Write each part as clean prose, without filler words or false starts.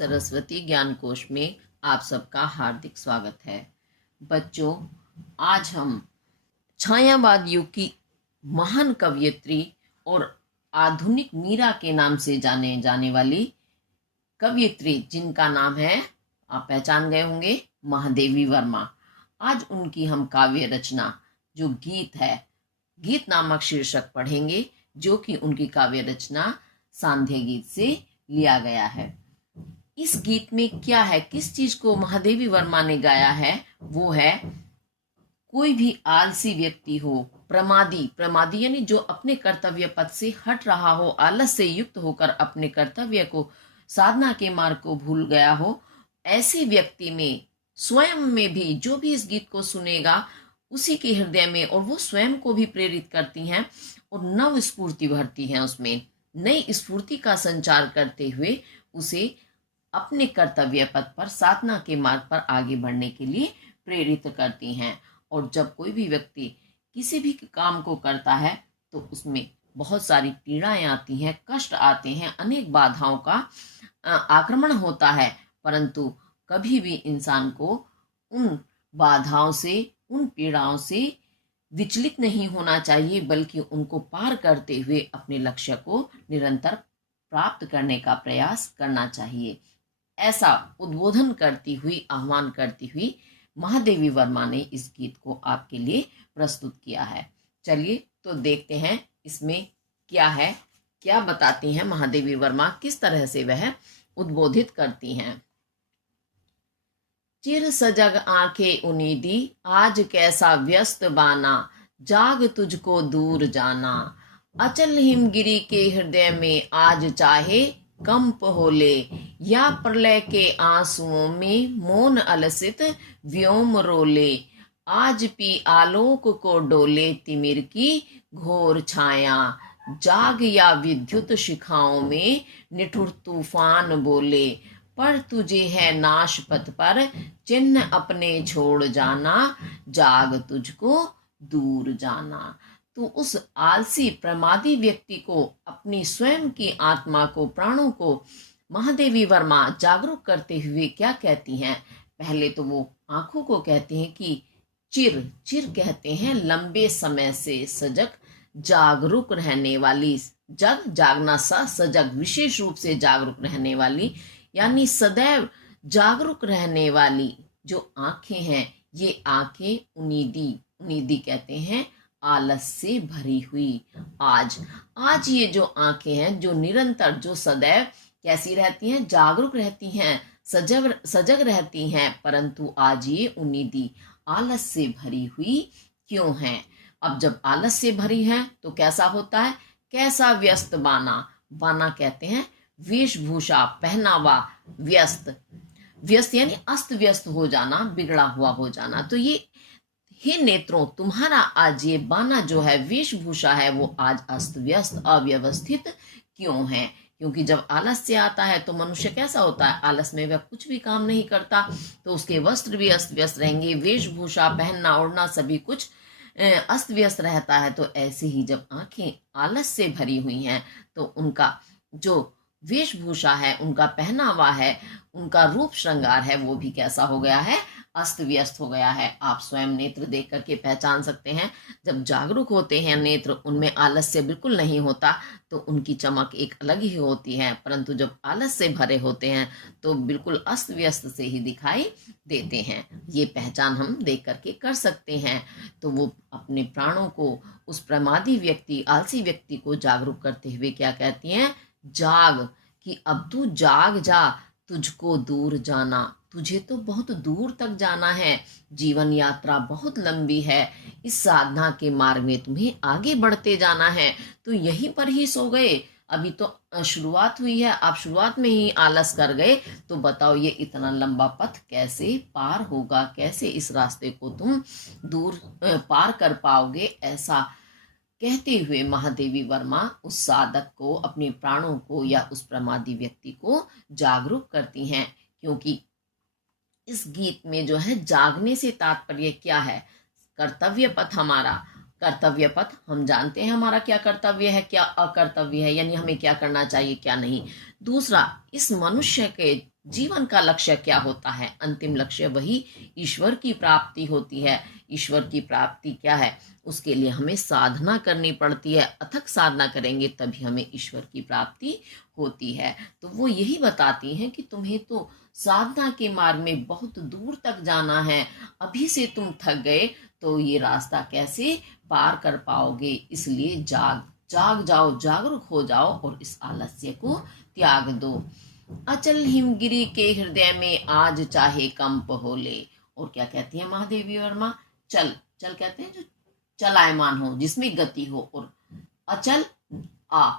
सरस्वती ज्ञान कोश में आप सबका हार्दिक स्वागत है। बच्चों, आज हम छायावाद युग की महान कवयित्री और आधुनिक मीरा के नाम से जाने जाने वाली कवयित्री, जिनका नाम है, आप पहचान गए होंगे, महादेवी वर्मा। आज उनकी हम काव्य रचना जो गीत है, गीत नामक शीर्षक पढ़ेंगे, जो कि उनकी काव्य रचना सांध्य गीत से लिया गया है। इस गीत में क्या है, किस चीज को महादेवी वर्मा ने गाया है, वो है कोई भी आलसी व्यक्ति हो, प्रमादी यानी जो अपने कर्तव्य पथ से हट रहा हो, आलस से युक्त होकर अपने कर्तव्य को, साधना के मार्ग को भूल गया हो, ऐसे व्यक्ति में स्वयं में भी, जो भी इस गीत को सुनेगा उसी के हृदय में, और वो स्वयं को भी प्रेरित करती हैं और नव स्फूर्ति भरती हैं, उसमें नई स्फूर्ति का संचार करते हुए उसे अपने कर्तव्य पथ पर, साधना के मार्ग पर आगे बढ़ने के लिए प्रेरित करती हैं। और जब कोई भी व्यक्ति किसी भी काम को करता है तो उसमें बहुत सारी पीड़ाएं आती हैं, कष्ट आते हैं, अनेक बाधाओं का आक्रमण होता है, परंतु कभी भी इंसान को उन बाधाओं से, उन पीड़ाओं से विचलित नहीं होना चाहिए, बल्कि उनको पार करते हुए अपने लक्ष्य को निरंतर प्राप्त करने का प्रयास करना चाहिए। ऐसा उद्बोधन करती हुई, आह्वान करती हुई महादेवी वर्मा ने इस गीत को आपके लिए प्रस्तुत किया है। चलिए तो देखते हैं इसमें क्या है, क्या बताती हैं महादेवी वर्मा, किस तरह से वह उद्बोधित करती हैं। चिर सजग आंखें उनीदी, आज कैसा व्यस्त बाना, जाग तुझको दूर जाना, अचल हिमगिरी के हृदय में आज चाहे कंप होले, या प्रलय के आंसुओं में मौन अलसित व्योम रोले, आज पी आलोक को डोले तिमिर की घोर छाया, जाग या विद्युत शिखाओं में निठुर तूफान बोले, पर तुझे है नाश पथ पर चिन्ह अपने छोड़ जाना, जाग तुझको दूर जाना। तो उस आलसी प्रमादी व्यक्ति को, अपनी स्वयं की आत्मा को, प्राणों को महादेवी वर्मा जागरूक करते हुए क्या कहती हैं। पहले तो वो आंखों को कहते हैं कि चिर कहते हैं लंबे समय से सजग, जागरूक रहने वाली, जागना सा सजग, विशेष रूप से जागरूक रहने वाली, यानी सदैव जागरूक रहने वाली जो आंखें हैं, ये आंखें उनीदी कहते हैं आलस से भरी हुई। आज ये जो आंखें हैं, जो निरंतर, जो सदैव कैसी रहती हैं, जागरूक रहती हैं, सजग रहती हैं, परंतु आज ये उनीदी आलस से भरी हुई क्यों हैं। अब जब आलस से भरी हैं तो कैसा होता है, कैसा व्यस्त बाना कहते हैं वेशभूषा, पहनावा, व्यस्त यानी अस्त व्यस्त हो जाना, बिगड़ा हुआ हो जाना। तो ये, हे नेत्रों, तुम्हारा आज ये बाना जो है, वेशभूषा है, वो आज अस्त व्यस्त, अव्यवस्थित क्यों है। क्योंकि जब आलस से आता है तो मनुष्य कैसा होता है, आलस में वह कुछ भी काम नहीं करता, तो उसके वस्त्र भी अस्त व्यस्त रहेंगे, वेशभूषा, पहनना ओढ़ना सभी कुछ अस्त व्यस्त रहता है। तो ऐसे ही जब आंखें आलस से भरी हुई हैं तो उनका जो वेशभूषा है, उनका पहनावा है, उनका रूप श्रृंगार है, वो भी कैसा हो गया है, अस्त व्यस्त हो गया है। आप स्वयं नेत्र देख करके पहचान सकते हैं। जब जागरूक होते हैं नेत्र, उनमें आलस्य बिल्कुल नहीं होता, तो उनकी चमक एक अलग ही होती है, परंतु जब आलस से भरे होते हैं तो बिल्कुल अस्त व्यस्त से ही दिखाई देते हैं। ये पहचान हम देख करके कर सकते हैं। तो वो अपने प्राणों को, उस प्रमादी व्यक्ति, आलसी व्यक्ति को जागरूक करते हुए क्या कहती हैं, जाग, कि अब तू जाग जा, तुझको दूर जाना, तुझे तो बहुत दूर तक जाना है, जीवन यात्रा बहुत लंबी है, इस साधना के मार्ग में तुम्हें आगे बढ़ते जाना है। तो यहीं पर ही सो गए, अभी तो शुरुआत हुई है, आप शुरुआत में ही आलस कर गए, तो बताओ ये इतना लंबा पथ कैसे पार होगा, कैसे इस रास्ते को तुम दूर पार कर पाओगे। ऐसा कहते हुए महादेवी वर्मा उस साधक को, अपने प्राणों को या उस प्रमादी व्यक्ति को जागरूक करती हैं। क्योंकि इस गीत में जो है, जागने से तात्पर्य क्या है, कर्तव्य पथ, हमारा कर्तव्य पथ, हम जानते हैं हमारा क्या कर्तव्य है, क्या अकर्तव्य है, यानी हमें क्या करना चाहिए, क्या नहीं। दूसरा, इस मनुष्य के जीवन का लक्ष्य क्या होता है? अंतिम लक्ष्य वही ईश्वर की प्राप्ति होती है। ईश्वर की प्राप्ति क्या है? उसके लिए हमें साधना करनी पड़ती है। अथक साधना करेंगे तभी हमें ईश्वर की प्राप्ति होती है। तो वो यही बताती हैं कि तुम्हें तो साधना के मार्ग में बहुत दूर तक जाना है, अभी से तुम थक गए तो ये रास्ता कैसे पार कर पाओगे? इसलिए जाग जाओ, जागरूक हो जाओ और इस आलस्य को त्याग दो। अचल हिमगिरी के हृदय में आज चाहे कंप हो ले। और क्या कहती है महादेवी वर्मा? चल, चल कहते हैं जो चलायमान हो, जिसमें गति हो, और अचल आ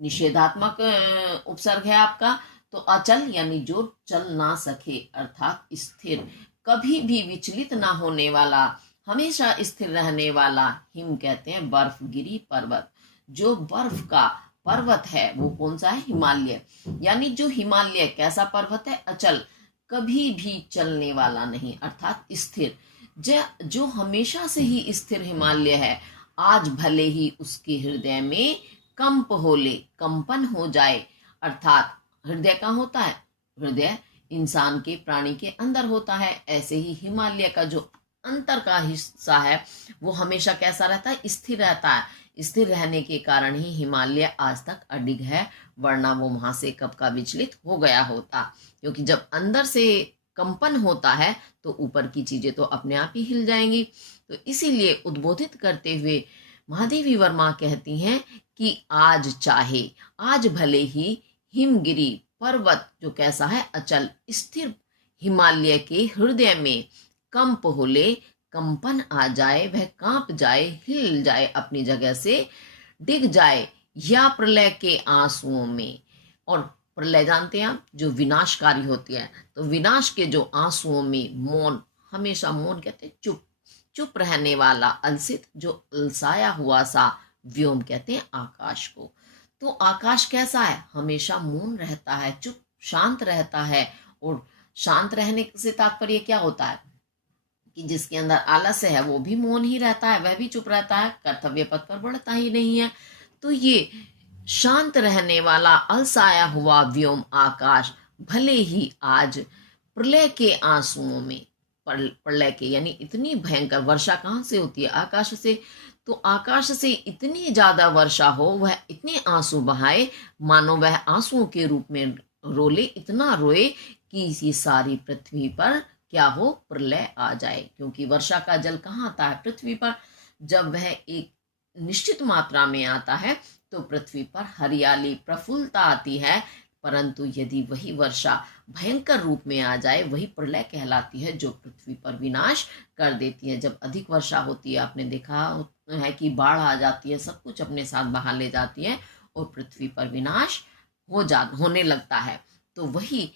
निषेधात्मक उपसर्ग है आपका, तो अचल यानी जो चल ना सके, अर्थात स्थिर, कभी भी विचलित ना होने वाला, हमेशा स्थिर रहने वाला। हिम कहते हैं बर्फ गिरी पर्वत, जो बर्फ का पर्वत है वो कौन सा है? हिमालय। यानी जो हिमालय कैसा पर्वत है? अचल, कभी भी चलने वाला नहीं, अर्थात स्थिर। जो हमेशा से ही स्थिर हिमालय है, आज भले ही उसके हृदय में कंप हो ले, कंपन हो जाए। अर्थात हृदय कहाँ होता है? हृदय इंसान के, प्राणी के अंदर होता है। ऐसे ही हिमालय का जो अंतर का हिस्सा है वो हमेशा कैसा रहता है? स्थिर रहता है। स्थिर रहने के कारण ही हिमालय आज तक अडिग है, वरना वो वहां से कब का विचलित हो गया होता। क्योंकि जब अंदर से कंपन होता है तो ऊपर की चीजें तो अपने आप ही हिल जाएंगी। तो इसीलिए उद्बोधित करते हुए महादेवी वर्मा कहती हैं कि आज चाहे, आज भले ही हिमगिरी पर्वत जो कैसा है? अचल स्थिर हिमालय के हृदय में कंप हो ले, कंपन आ जाए, वह कांप जाए, हिल जाए, अपनी जगह से डिग जाए, या प्रलय के आंसुओं में। और प्रलय जानते हैं आप, जो विनाशकारी होती है, तो विनाश के जो आंसुओं में मौन, हमेशा मौन कहते हैं चुप, चुप रहने वाला, अलसित, जो अलसाया हुआ सा, व्योम कहते हैं आकाश को। तो आकाश कैसा है? हमेशा मौन रहता है, चुप शांत रहता है। और शांत रहने से तात्पर्य क्या होता है? कि जिसके अंदर आलस्य है वो भी मौन ही रहता है, वह भी चुप रहता है, कर्तव्य पथ पर बढ़ता ही नहीं है। तो ये शांत रहने वाला अलसाया हुआ व्योम आकाश भले ही आज प्रलय के आंसुओं में, प्रलय के यानी इतनी भयंकर वर्षा कहाँ से होती है? आकाश से। तो आकाश से इतनी ज्यादा वर्षा हो, वह इतने आंसू बहाए, मानो वह आंसुओं के रूप में रोले, इतना रोए कि ये सारी पृथ्वी पर क्या हो? प्रलय आ जाए। क्योंकि वर्षा का जल कहाँ आता है? पृथ्वी पर। जब वह एक निश्चित मात्रा में आता है तो पृथ्वी पर हरियाली, प्रफुल्लता आती है। परंतु यदि वही वर्षा भयंकर रूप में आ जाए, वही प्रलय कहलाती है, जो पृथ्वी पर विनाश कर देती है। जब अधिक वर्षा होती है, आपने देखा है कि बाढ़ आ जाती है, सब कुछ अपने साथ बहा ले जाती है और पृथ्वी पर विनाश होने लगता है। तो वही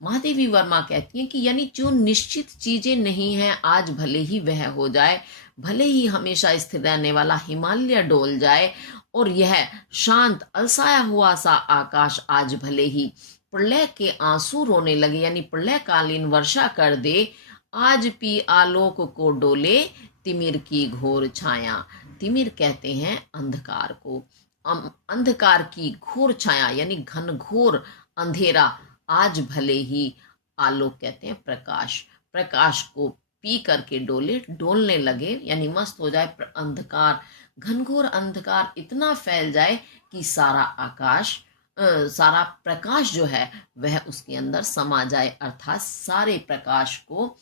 महादेवी वर्मा कहती हैं कि यानी जो निश्चित चीजें नहीं हैं, आज भले ही वह हो जाए, भले ही हमेशा स्थिर रहने वाला हिमालय डोल जाए, और यह शांत अलसाया हुआ सा आकाश आज भले ही प्रलय के आंसू रोने लगे, यानी प्रलयकालीन वर्षा कर दे, आज पी आलोक को डोले तिमिर की घोर छाया। तिमिर कहते हैं अंधकार को। अंधकार की घोर छाया यानी घनघोर अंधेरा आज भले ही आलोक कहते हैं प्रकाश, प्रकाश को पी करके डोलने लगे, यानी मस्त हो जाए। अंधकार, घनघोर अंधकार इतना फैल जाए कि सारा आकाश, सारा प्रकाश जो है वह उसके अंदर समा जाए, अर्थात सारे प्रकाश को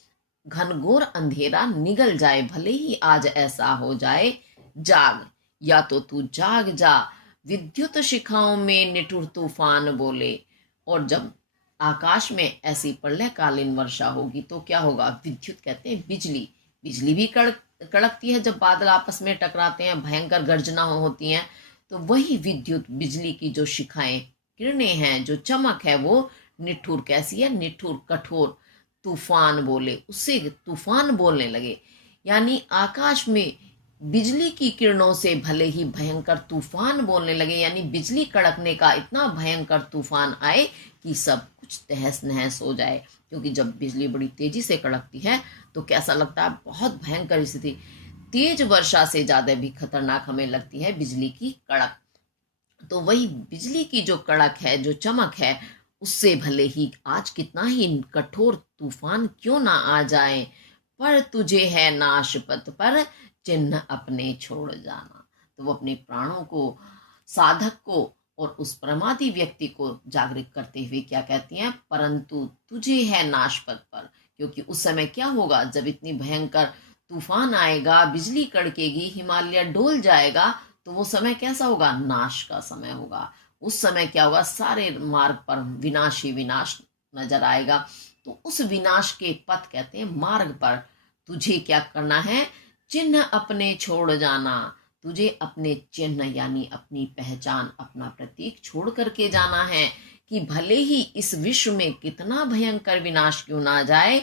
घनघोर अंधेरा निगल जाए। भले ही आज ऐसा हो जाए। जाग, या तो तू जाग जा, विद्युत शिखाओं में निठुर तूफान बोले। और जब आकाश में ऐसी प्रलयकालीन वर्षा होगी तो क्या होगा? विद्युत कहते हैं बिजली, बिजली भी कड़कती है जब बादल आपस में टकराते हैं, भयंकर गर्जना होती हैं। तो वही विद्युत, बिजली की जो शिखाएं, किरणें हैं, जो चमक है, वो निठुर कैसी है? निठुर, कठोर। तूफान बोले, उससे तूफान बोलने लगे। यानी आकाश में बिजली की किरणों से भले ही भयंकर तूफान बोलने लगे, यानी बिजली कड़कने का इतना भयंकर तूफान आए कि सब कुछ तहस नहस हो जाए। क्योंकि जब बिजली बड़ी तेजी से कड़कती है तो कैसा लगता है? बहुत भयंकर स्थिति। तेज वर्षा से ज्यादा भी खतरनाक हमें लगती है बिजली की कड़क। तो वही बिजली की जो कड़क है, जो चमक है, उससे भले ही आज कितना ही कठोर तूफान क्यों ना आ जाए, पर तुझे है नाश पथ पर चिन्ह अपने छोड़ जाना। तो वो अपने प्राणों को, साधक को और उस प्रमादी व्यक्ति को जागृत करते हुए क्या कहती हैं, परंतु तुझे है नाश पथ पर। क्योंकि उस समय क्या होगा, जब इतनी भयंकर तूफान आएगा, बिजली कड़केगी, हिमालय डोल जाएगा, तो वो समय कैसा होगा, नाश का समय होगा। उस समय क्या होगा, सारे मार्ग पर विनाश ही विनाश नजर आएगा। तो उस विनाश के पथ कहते हैं मार्ग पर तुझे क्या करना है, चिन्ह अपने छोड़ जाना। तुझे अपने चिन्ह यानी अपनी पहचान, अपना प्रतीक छोड़ करके जाना है कि भले ही इस विश्व में कितना भयंकर विनाश क्यों ना जाए,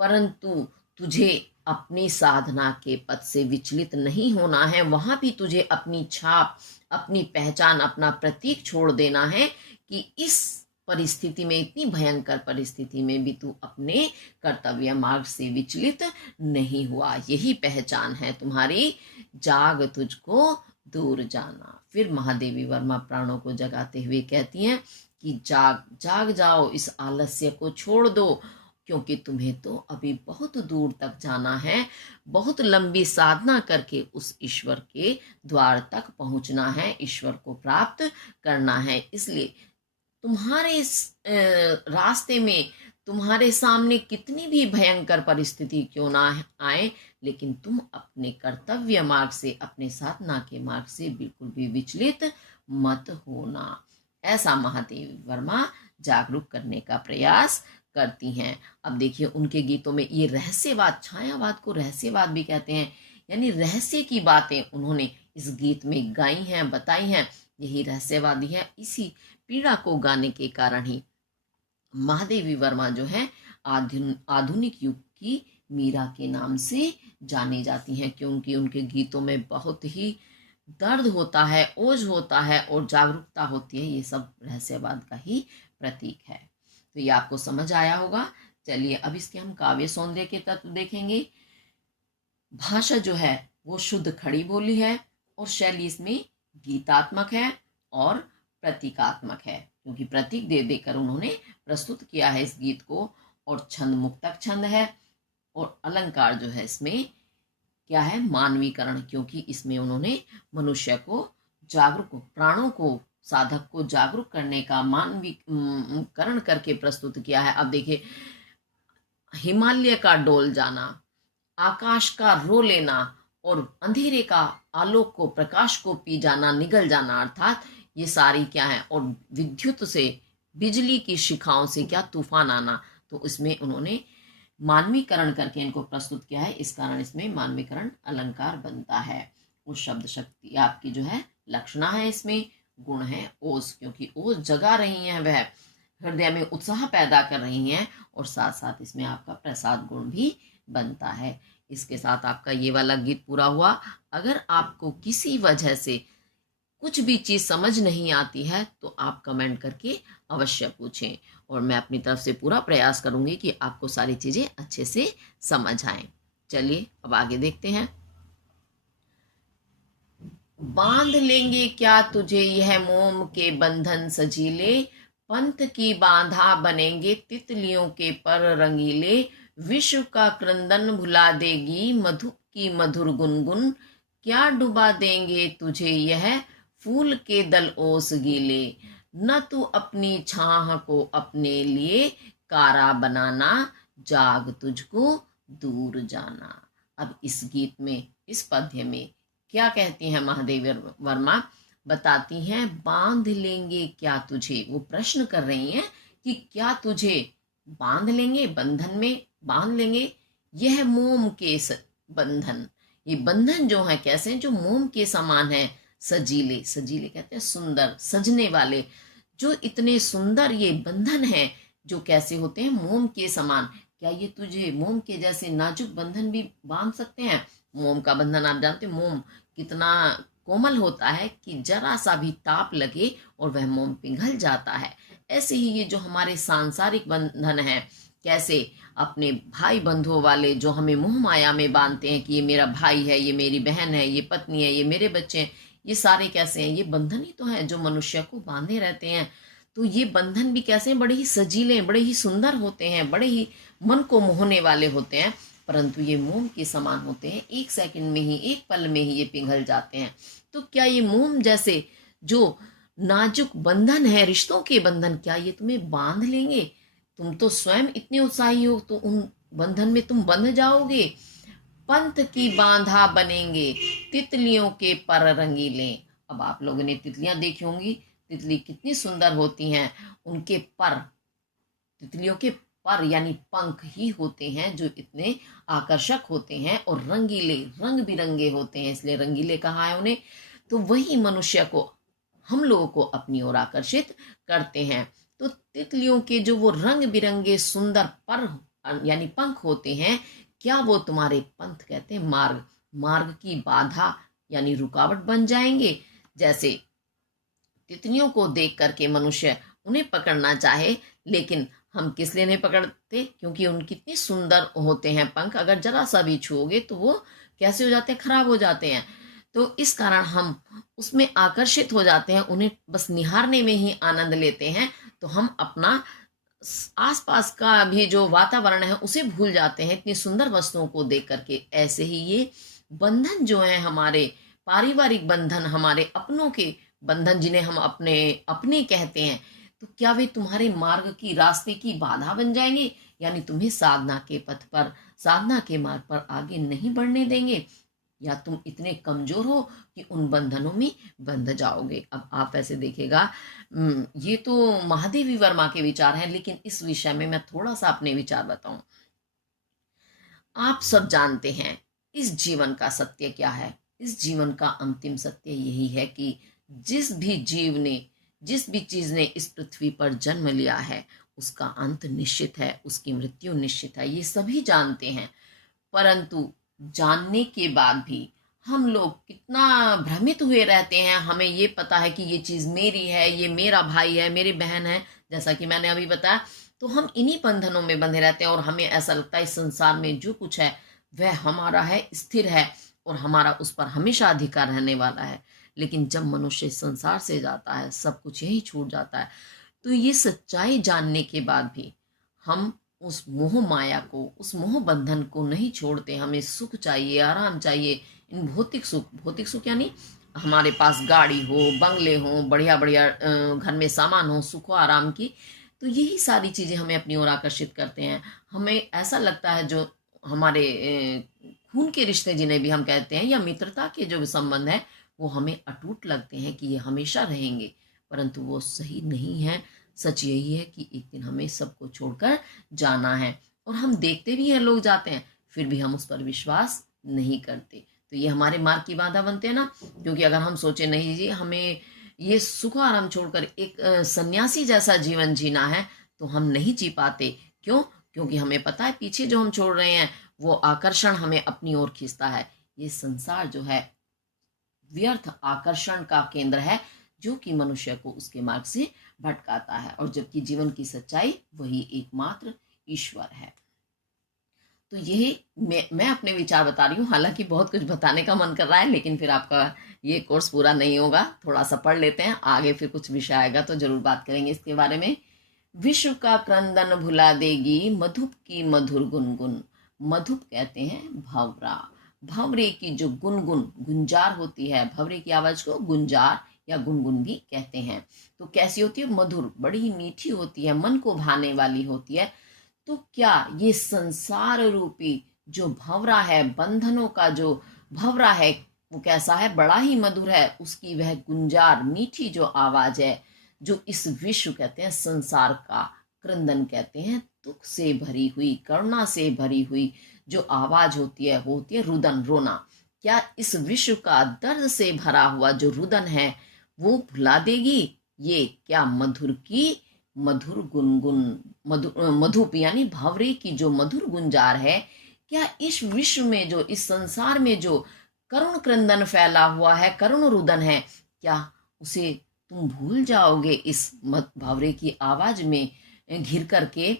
परंतु तुझे अपनी साधना के पथ से विचलित नहीं होना है। वहां भी तुझे अपनी छाप, अपनी पहचान, अपना प्रतीक छोड़ देना है कि इस परिस्थिति में, इतनी भयंकर परिस्थिति में भी तू अपने कर्तव्य मार्ग से विचलित नहीं हुआ। यही पहचान है तुम्हारी, जाग तुझको दूर जाना। फिर महादेवी वर्मा प्राणों को जगाते हुए कहती हैं कि जाग जाग जाओ, इस आलस्य को छोड़ दो, क्योंकि तुम्हें तो अभी बहुत दूर तक जाना है, बहुत लंबी साधना करके उस ईश्वर के द्वार तक पहुंचना है, ईश्वर को प्राप्त करना है। इसलिए तुम्हारे इस रास्ते में, तुम्हारे सामने कितनी भी भयंकर परिस्थिति क्यों ना आए, लेकिन तुम अपने कर्तव्य मार्ग से, अपने साधना के मार्ग से बिल्कुल भी विचलित मत होना। ऐसा महादेवी वर्मा जागरूक करने का प्रयास करती हैं। अब देखिए उनके गीतों में ये रहस्यवाद, छायावाद को रहस्यवाद भी कहते हैं, यानी रहस्य की बातें उन्होंने इस गीत में गाई हैं, बताई हैं। यही रहस्यवादी है। इसी पीड़ा को गाने के कारण ही महादेवी वर्मा जो है आधुनिक युग की मीरा के नाम से जानी जाती हैं, क्योंकि उनके गीतों में बहुत ही दर्द होता है, ओज होता है और जागरूकता होती है। ये सब रहस्यवाद का ही प्रतीक है। तो ये आपको समझ आया होगा। चलिए अब इसके हम काव्य सौंदर्य के तत्व देखेंगे। भाषा जो है वो शुद्ध खड़ी बोली है और शैली इसमें गीतात्मक है और प्रतीकात्मक है, क्योंकि प्रतीक दे देकर उन्होंने प्रस्तुत किया है इस गीत को। और छंद मुक्तक छंद है और अलंकार जो है इसमें क्या है, मानवीकरण, क्योंकि इसमें उन्होंने मनुष्य को जागरूक, प्राणों को, साधक को जागरूक करने का मानवीकरण करके प्रस्तुत किया है। अब देखिए, हिमालय का डोल जाना, आकाश का रो लेना और अंधेरे का आलोक को, प्रकाश को पी जाना, निगल जाना, अर्थात ये सारी क्या है, और विद्युत से, बिजली की शिखाओं से क्या तूफान आना। तो इसमें उन्होंने मानवीकरण करके इनको प्रस्तुत किया है। इस कारण इसमें मानवीकरण अलंकार बनता है। उस शब्द शक्ति आपकी जो है लक्षणा है, इसमें गुण है ओज, क्योंकि ओज जगा रही हैं, वह हृदय में उत्साह पैदा कर रही हैं, और साथ साथ इसमें आपका प्रसाद गुण भी बनता है। इसके साथ आपका ये वाला गीत पूरा हुआ। अगर आपको किसी वजह से कुछ भी चीज समझ नहीं आती है तो आप कमेंट करके अवश्य पूछें, और मैं अपनी तरफ से पूरा प्रयास करूंगी कि आपको सारी चीजें अच्छे से समझ आए। चलिए अब आगे देखते हैं। बांध लेंगे क्या तुझे यह मोम के बंधन सजीले, पंथ की बांधा बनेंगे तितलियों के पर रंगीले, विश्व का क्रंदन भुला देगी मधु की मधुर गुनगुन, क्या डुबा देंगे तुझे यह फूल के दल ओस गीले, न तू अपनी छाह को अपने लिए कारा बनाना, जाग तुझको दूर जाना। अब इस गीत में, इस पद्य में क्या कहती हैं महादेवी वर्मा, बताती हैं बांध लेंगे क्या तुझे, वो प्रश्न कर रही हैं कि क्या तुझे बांध लेंगे, बंधन में बांध लेंगे, यह मोम के बंधन, ये बंधन जो है कैसे, जो मोम के समान है, सजीले, सजीले कहते हैं सुंदर, सजने वाले, जो इतने सुंदर ये बंधन है, जो कैसे होते हैं, मोम के समान। क्या ये तुझे मोम के जैसे नाजुक बंधन भी बांध सकते हैं? मोम का बंधन आप जानते हैं, मोम कितना कोमल होता है कि जरा सा भी ताप लगे और वह मोम पिघल जाता है। ऐसे ही ये जो हमारे सांसारिक बंधन है, कैसे अपने भाई बंधुओं वाले जो हमें मोह माया में बांधते हैं कि ये मेरा भाई है, ये मेरी बहन है, ये पत्नी है, ये मेरे बच्चे हैं, ये सारे कैसे हैं, ये बंधन ही तो है जो मनुष्य को बांधे रहते हैं। तो ये बंधन भी कैसे हैं, बड़े ही सजीले, बड़े ही सुंदर होते हैं, बड़े ही मन को मोहने वाले होते हैं, परंतु ये मोम के समान होते हैं, एक सेकंड में ही, एक पल में ही ये पिघल जाते हैं। तो क्या ये मोम जैसे जो नाजुक बंधन है, रिश्तों के बंधन, क्या ये तुम्हें बांध लेंगे? तुम तो स्वयं इतने उत्साही हो, तो उन बंधन में तुम बंध जाओगे। पंथ की बांधा बनेंगे, तितलियों के पर रंगीले। अब आप लोगों ने तितलियां देखी होंगी, तितली कितनी सुंदर होती हैं, उनके पर, तितलियों के पर यानी पंख ही होते हैं जो इतने आकर्षक होते हैं और रंगीले, रंग बिरंगे होते हैं, इसलिए रंगीले कहा है उन्हें। तो वही मनुष्य को, हम लोगों को अपनी ओर आकर्षित करते हैं। तो तितलियों के जो वो रंग बिरंगे सुंदर पर यानी पंख होते हैं, क्या वो तुम्हारे पंथ कहते हैं मार्ग, मार्ग की बाधा यानी रुकावट बन जाएंगे? जैसे तितलियों को देख करके मनुष्य उन्हें पकड़ना चाहे, लेकिन हम किस लिए नहीं पकड़ते? क्योंकि उनके कितने सुंदर होते हैं पंख, अगर जरा सा भी छूओगे तो वो कैसे हो जाते हैं, खराब हो जाते हैं। तो इस कारण हम उसमें आकर्षित हो जाते हैं, उन्हें बस निहारने में ही आनंद लेते हैं। तो हम अपना आसपास का भी जो वातावरण है उसे भूल जाते हैं इतनी सुंदर वस्तुओं को देख करके। ऐसे ही ये बंधन जो है हमारे पारिवारिक बंधन, हमारे अपनों के बंधन, जिन्हें हम अपने अपने कहते हैं, तो क्या वे तुम्हारे मार्ग की, रास्ते की बाधा बन जाएंगे? यानी तुम्हें साधना के पथ पर, साधना के मार्ग पर आगे नहीं बढ़ने देंगे, या तुम इतने कमजोर हो कि उन बंधनों में बंध जाओगे। अब आप ऐसे देखिएगा, ये तो महादेवी वर्मा के विचार हैं, लेकिन इस विषय में मैं थोड़ा सा अपने विचार बताऊं। आप सब जानते हैं इस जीवन का सत्य क्या है। इस जीवन का अंतिम सत्य यही है कि जिस भी जीव ने, जिस भी चीज ने इस पृथ्वी पर जन्म लिया है, उसका अंत निश्चित है, उसकी मृत्यु निश्चित है, ये सभी जानते हैं। परंतु जानने के बाद भी हम लोग कितना भ्रमित हुए रहते हैं। हमें ये पता है कि ये चीज मेरी है, ये मेरा भाई है, मेरी बहन है, जैसा कि मैंने अभी बताया। तो हम इन्हीं बंधनों में बंधे रहते हैं और हमें ऐसा लगता है इस संसार में जो कुछ है वह हमारा है, स्थिर है और हमारा उस पर हमेशा अधिकार रहने वाला है। लेकिन जब मनुष्य इस संसार से जाता है, सब कुछ यही छूट जाता है। तो ये सच्चाई जानने के बाद भी हम उस मोह माया को, उस मोह बंधन को नहीं छोड़ते। हमें सुख चाहिए, आराम चाहिए, इन भौतिक सुख, भौतिक सुख यानी हमारे पास गाड़ी हो, बंगले हो, बढ़िया बढ़िया घर में सामान हो, सुख हो, आराम की। तो यही सारी चीजें हमें अपनी ओर आकर्षित करते हैं। हमें ऐसा लगता है जो हमारे खून के रिश्ते जिन्हें भी हम कहते हैं, या मित्रता के जो संबंध है, वो हमें अटूट लगते हैं कि ये हमेशा रहेंगे, परंतु वो सही नहीं है। सच यही है कि एक दिन हमें सबको छोड़कर जाना है, और हम देखते भी हैं लोग जाते हैं, फिर भी हम उस पर विश्वास नहीं करते। तो ये हमारे मार्ग की बाधा बनते हैं ना। क्योंकि अगर हम सोचे नहीं जी हमें ये सुख आराम छोड़कर एक सन्यासी जैसा जीवन जीना है, तो हम नहीं जी पाते। क्यों? क्योंकि हमें पता है पीछे जो हम छोड़ रहे हैं वो आकर्षण हमें अपनी ओर खींचता है। ये संसार जो है व्यर्थ आकर्षण का केंद्र है, जो कि मनुष्य को उसके मार्ग से भटकाता है, और जबकि जीवन की सच्चाई वही एकमात्र ईश्वर है। तो यही मैं अपने विचार बता रही हूँ। हालांकि बहुत कुछ बताने का मन कर रहा है, लेकिन फिर आपका ये कोर्स पूरा नहीं होगा। थोड़ा सा पढ़ लेते हैं, आगे फिर कुछ विषय आएगा तो जरूर बात करेंगे इसके बारे में। विश्व का क्रंदन भुला देगी मधुप की मधुर गुनगुन। मधुप कहते हैं भंवरा, भंवरे की जो गुनगुन, गुंजार होती है, भंवरे की आवाज को गुंजार या गुनगुन भी कहते हैं। तो कैसी होती है? मधुर, बड़ी मीठी होती है, मन को भाने वाली होती है। तो क्या ये संसार रूपी जो भंवरा है, बंधनों का जो भंवरा है, वो कैसा है? बड़ा ही मधुर है। उसकी वह गुंजार, मीठी जो आवाज है, जो इस विश्व कहते हैं, संसार का क्रंदन कहते हैं, दुख से भरी हुई, करुणा से भरी हुई जो आवाज होती है, वो होती है रुदन, रोना। क्या इस विश्व का दर्द से भरा हुआ जो रुदन है वो भुला देगी ये क्या मधुर की मधुर गुनगुन? मधुप यानी भंवरे की जो मधुर गुंजार है, क्या इस विश्व में जो, इस संसार में जो करुण क्रंदन फैला हुआ है, करुण रुदन है, क्या उसे तुम भूल जाओगे इस भंवरे की आवाज में घिर करके?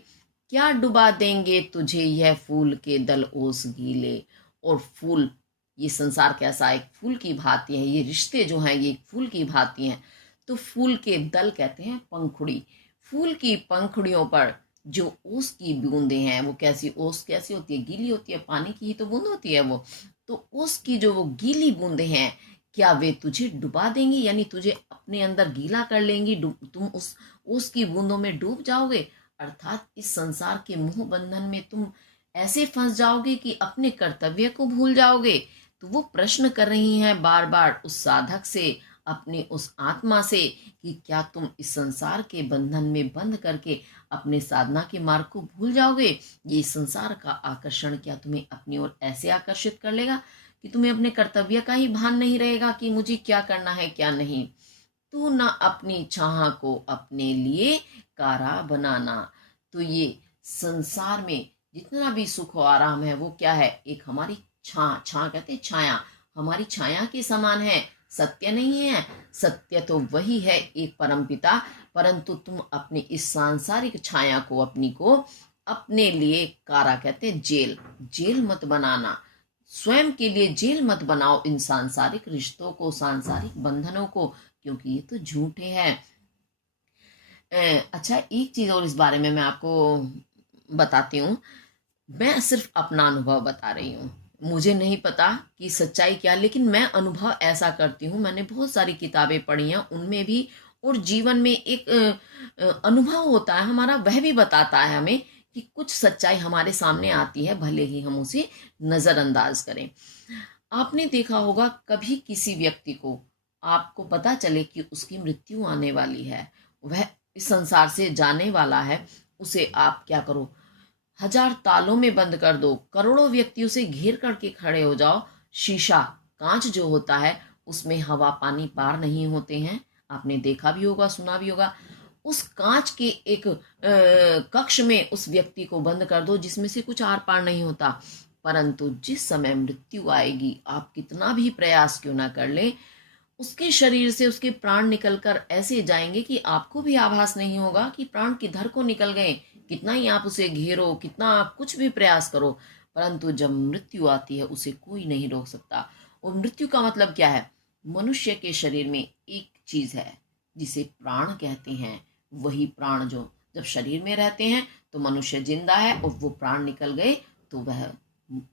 क्या डुबा देंगे तुझे यह फूल के दल ओस गीले? और फूल, ये संसार कैसा एक फूल की भांति है, ये रिश्ते जो हैं ये फूल की भांति हैं। तो फूल के दल कहते हैं पंखुड़ी। फूल की पंखुड़ियों पर जो ओस की बूंदें हैं, वो ओस कैसी होती है, गीली होती है, पानी की ही तो बूंद होती है वो। तो ओस की जो वो गीली बूंदें हैं, क्या वे तुझे डुबा देंगी, यानी तुझे अपने अंदर गीला कर लेंगी, तुम उस ओस की बूंदों में डूब जाओगे। अर्थात इस संसार के मोह बंधन में तुम ऐसे फंस जाओगे कि अपने कर्तव्य को भूल जाओगे। तो वो प्रश्न कर रही हैं बार बार उस साधक से, अपनी उस आत्मा से, कि क्या तुम इस संसार के बंधन में बंध करके अपने साधना के मार्ग को भूल जाओगे। ये संसार का आकर्षण क्या तुम्हें अपनी ओर ऐसे आकर्षित कर लेगा कि तुम्हें अपने कर्तव्य का ही भान नहीं रहेगा कि मुझे क्या करना है क्या नहीं। तू न अपनी चाह को अपने लिए कारा बनाना। तो ये संसार में जितना भी सुख और आराम है वो क्या है, एक हमारी छां कहते हैं छाया, हमारी छाया के समान है, सत्य नहीं है। सत्य तो वही है, एक परमपिता। परंतु तुम अपनी इस सांसारिक छाया को अपनी को अपने लिए कारा कहते हैं जेल मत बनाना। स्वयं के लिए जेल मत बनाओ इन सांसारिक रिश्तों को, सांसारिक बंधनों को, क्योंकि ये तो झूठे हैं। अच्छा, एक चीज और इस बारे में मैं आपको बताती हूँ। मैं सिर्फ अपना अनुभव बता रही हूँ, मुझे नहीं पता कि सच्चाई क्या, लेकिन मैं अनुभव ऐसा करती हूँ। मैंने बहुत सारी किताबें पढ़ी हैं, उनमें भी और जीवन में एक अनुभव होता है हमारा, वह भी बताता है हमें कि कुछ सच्चाई हमारे सामने आती है, भले ही हम उसे नजरअंदाज करें। आपने देखा होगा कभी किसी व्यक्ति को, आपको पता चले कि उसकी मृत्यु आने वाली है, वह इस संसार से जाने वाला है, उसे आप क्या करो, 1000 तालों में बंद कर दो, करोड़ों व्यक्तियों से घेर करके खड़े हो जाओ। शीशा, कांच जो होता है, उसमें हवा पानी पार नहीं होते हैं, आपने देखा भी होगा सुना भी होगा। उस कांच के एक कक्ष में उस व्यक्ति को बंद कर दो जिसमें से कुछ आर पार नहीं होता। परंतु जिस समय मृत्यु आएगी, आप कितना भी प्रयास क्यों ना कर ले, उसके शरीर से उसके प्राण निकलकर ऐसे जाएंगे कि आपको भी आभास नहीं होगा कि प्राण किधर को निकल गए। कितना ही आप उसे घेरो, कितना आप कुछ भी प्रयास करो, परंतु जब मृत्यु आती है उसे कोई नहीं रोक सकता। और मृत्यु का मतलब क्या है, मनुष्य के शरीर में एक चीज है जिसे प्राण कहते हैं। वही प्राण जो जब शरीर में रहते हैं तो मनुष्य जिंदा है, और वो प्राण निकल गए तो वह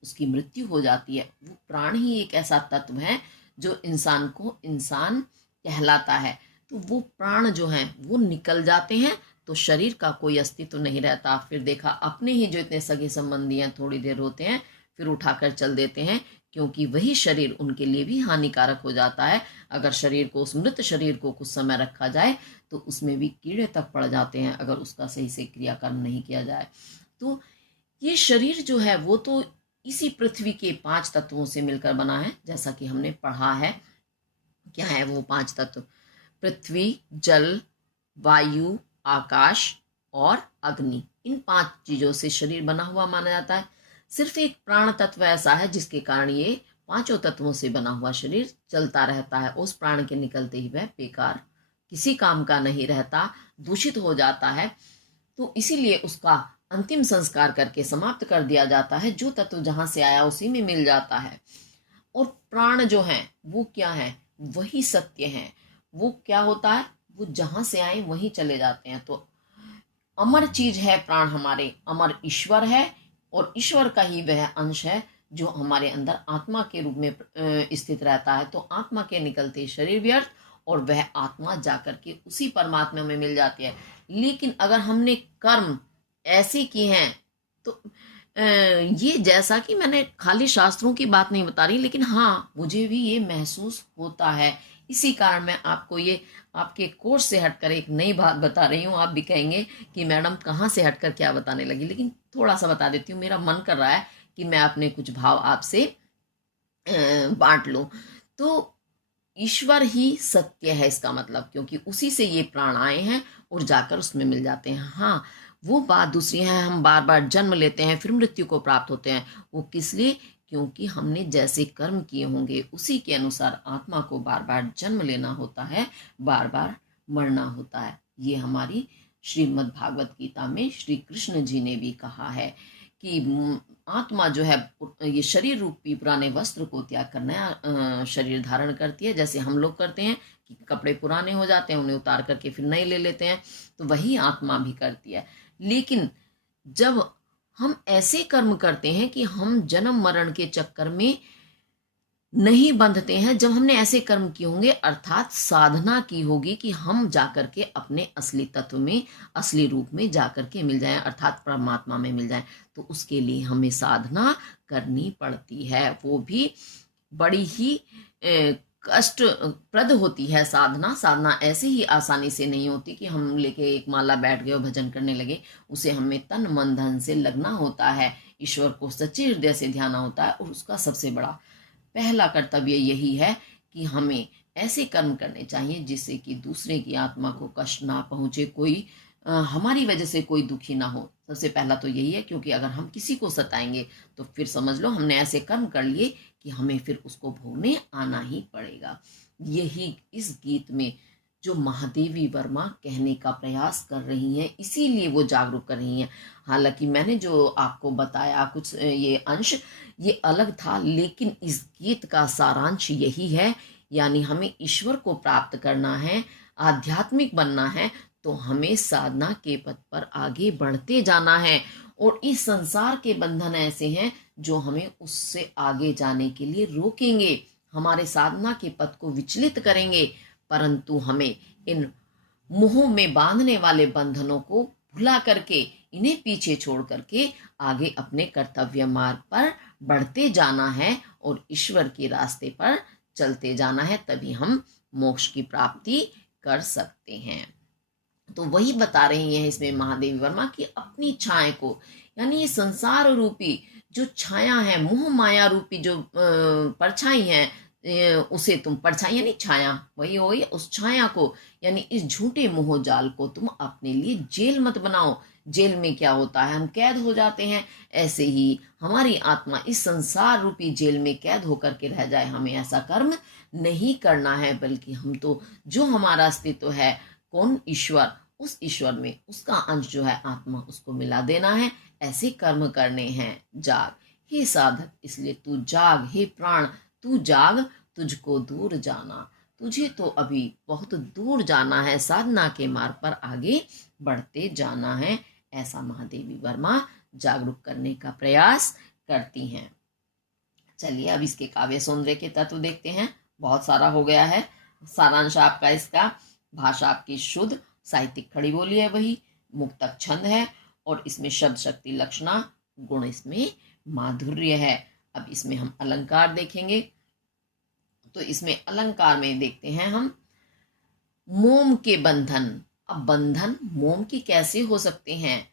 उसकी मृत्यु हो जाती है। वो प्राण ही एक ऐसा तत्व है जो इंसान को इंसान कहलाता है। तो वो प्राण जो हैं वो निकल जाते हैं तो शरीर का कोई अस्तित्व नहीं रहता। फिर देखा, अपने ही जो इतने सगे संबंधी हैं थोड़ी देर होते हैं फिर उठाकर चल देते हैं, क्योंकि वही शरीर उनके लिए भी हानिकारक हो जाता है। अगर शरीर को, उस मृत शरीर को कुछ समय रखा जाए तो उसमें भी कीड़े तक पड़ जाते हैं अगर उसका सही से क्रियाकर्म नहीं किया जाए। तो ये शरीर जो है वो तो इसी पृथ्वी के 5 तत्वों से मिलकर बना है, जैसा कि हमने पढ़ा है। क्या है वो 5 तत्व? पृथ्वी, जल, वायु, आकाश और अग्नि। इन 5 चीजों से शरीर बना हुआ माना जाता है। सिर्फ एक प्राण तत्व ऐसा है जिसके कारण ये 5 तत्वों से बना हुआ शरीर चलता रहता है। उस प्राण के निकलते ही वह बेकार, किसी काम का नहीं रहता, दूषित हो जाता है। तो इसीलिए उसका अंतिम संस्कार करके समाप्त कर दिया जाता है। जो तत्व जहां से आया उसी में मिल जाता है। और प्राण जो है वो क्या है, वही सत्य है। वो क्या होता है, वो जहां से आए वहीं चले जाते हैं। तो अमर चीज है प्राण, हमारे अमर ईश्वर है, और ईश्वर का ही वह अंश है जो हमारे अंदर आत्मा के रूप में स्थित रहता है। तो आत्मा के निकलते शरीर व्यर्थ, और वह आत्मा जाकर के उसी परमात्मा में मिल जाती है। लेकिन अगर हमने कर्म ऐसे किए हैं तो ये, जैसा कि मैंने खाली शास्त्रों की बात नहीं बता रही, लेकिन हाँ मुझे भी ये महसूस होता है। इसी कारण मैं आपको ये आपके कोर्स से हटकर एक नई बात बता रही हूँ। आप भी कहेंगे कि मैडम कहाँ से हटकर क्या बताने लगी, लेकिन थोड़ा सा बता देती हूँ। मेरा मन कर रहा है कि मैं अपने कुछ भाव आपसे बांट लूं। तो ईश्वर ही सत्य है इसका मतलब, क्योंकि उसी से ये प्राण आए हैं और जाकर उसमें मिल जाते हैं। हाँ, वो बात दूसरी है, हम बार बार जन्म लेते हैं फिर मृत्यु को प्राप्त होते हैं। वो किस लिए? क्योंकि हमने जैसे कर्म किए होंगे उसी के अनुसार आत्मा को बार बार जन्म लेना होता है, बार बार मरना होता है। ये हमारी श्रीमद् भागवत गीता में श्री कृष्ण जी ने भी कहा है कि आत्मा जो है ये शरीर रूपी पुराने वस्त्र को त्याग कर नया शरीर धारण करती है। जैसे हम लोग करते हैं कि कपड़े पुराने हो जाते हैं, उन्हें उतार करके फिर नए ले लेते हैं, तो वही आत्मा भी करती है। लेकिन जब हम ऐसे कर्म करते हैं कि हम जन्म मरण के चक्कर में नहीं बंधते हैं, जब हमने ऐसे कर्म किए होंगे अर्थात साधना की होगी कि हम जाकर के अपने असली तत्व में, असली रूप में जाकर के मिल जाएं, अर्थात परमात्मा में मिल जाएं, तो उसके लिए हमें साधना करनी पड़ती है। वो भी बड़ी ही कष्टप्रद होती है साधना। साधना ऐसे ही आसानी से नहीं होती कि हम लेके एक माला बैठ गए और भजन करने लगे। उसे हमें तन मन धन से लगना होता है, ईश्वर को सच्चे हृदय से ध्याना होता है, और उसका सबसे बड़ा पहला कर्तव्य यही है कि हमें ऐसे कर्म करने चाहिए जिससे कि दूसरे की आत्मा को कष्ट ना पहुंचे, कोई हमारी वजह से कोई दुखी ना हो। सबसे पहला तो यही है, क्योंकि अगर हम किसी को सताएंगे तो फिर समझ लो हमने ऐसे कर्म कर लिए कि हमें फिर उसको भोगने आना ही पड़ेगा। यही इस गीत में जो महादेवी वर्मा कहने का प्रयास कर रही हैं, इसीलिए वो जागरूक कर रही हैं। हालांकि मैंने जो आपको बताया कुछ ये अंश ये अलग था, लेकिन इस गीत का सारांश यही है, यानी हमें ईश्वर को प्राप्त करना है, आध्यात्मिक बनना है, तो हमें साधना के पथ पर आगे बढ़ते जाना है। और इस संसार के बंधन ऐसे हैं जो हमें उससे आगे जाने के लिए रोकेंगे, हमारे साधना के पथ को विचलित करेंगे, परंतु हमें इन मोह में बांधने वाले बंधनों को भुला करके, इन्हें पीछे छोड़ करके आगे अपने कर्तव्य मार्ग पर बढ़ते जाना है और ईश्वर के रास्ते पर चलते जाना है, तभी हम मोक्ष की प्राप्ति कर सकते हैं। तो वही बता रही हैं इसमें महादेवी वर्मा कि अपनी छाया को, यानी ये संसार रूपी जो छाया है, मोह माया रूपी जो परछाई है, उसे तुम, परछाई यानी छाया वही हो गई, उस छाया को यानी इस झूठे मोह जाल को तुम अपने लिए जेल मत बनाओ। जेल में क्या होता है, हम कैद हो जाते हैं, ऐसे ही हमारी आत्मा इस संसार रूपी जेल में कैद होकर के रह जाए। हमें ऐसा कर्म नहीं करना है, बल्कि हम तो जो हमारा अस्तित्व है, कौन, ईश्वर, उस ईश्वर में उसका अंश जो है आत्मा, उसको मिला देना है। ऐसे कर्म करने हैं। जाग हे साधक, इसलिए तू जाग, हे प्राण तू जाग, तुझको दूर जाना, तुझे तो अभी बहुत दूर जाना है, साधना के मार्ग पर आगे बढ़ते जाना है। ऐसा महादेवी वर्मा जागरूक करने का प्रयास करती हैं। चलिए अब इसके काव्य सौंदर्य के तत्व देखते हैं। बहुत सारा हो गया है सारांश आपका इसका। भाषा आपकी शुद्ध, साहित्यिक खड़ी बोली है वही, मुक्तक छंद है, और इसमें शब्द शक्ति लक्षणा गुण, इसमें माधुर्य है। अब इसमें हम अलंकार देखेंगे, तो इसमें अलंकार में देखते हैं हम मोम के बंधन। अब बंधन मोम की कैसे हो सकते हैं,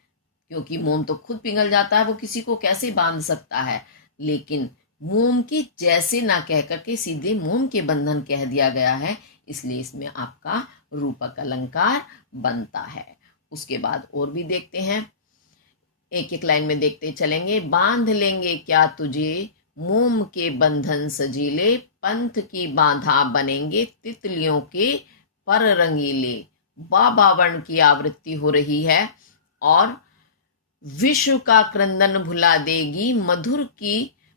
क्योंकि मोम तो खुद पिघल जाता है, वो किसी को कैसे बांध सकता है। लेकिन मोम के जैसे ना कह करके सीधे मोम के बंधन कह दिया गया है, इसलिए इसमें आपका रूपक अलंकार बनता है। उसके बाद और भी देखते हैं, एक एक लाइन में देखते चलेंगे। बांध लेंगे क्या तुझे मोम के बंधन सजीले, पंथ की बाधा बनेंगे तितलियों के पर रंगीले। बाबा वर्ण की आवृत्ति हो रही है, और विश्व का क्रंदन भुला देगी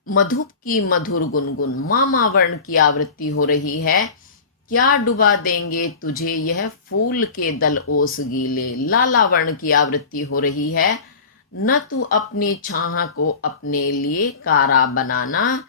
मधुप की मधुर गुनगुन। मामा वर्ण की आवृत्ति हो रही है, क्या डुबा देंगे तुझे यह फूल के दल ओस गीले। लाला वर्ण की आवृत्ति हो रही है, न तू अपनी छाह को अपने लिए कारा बनाना,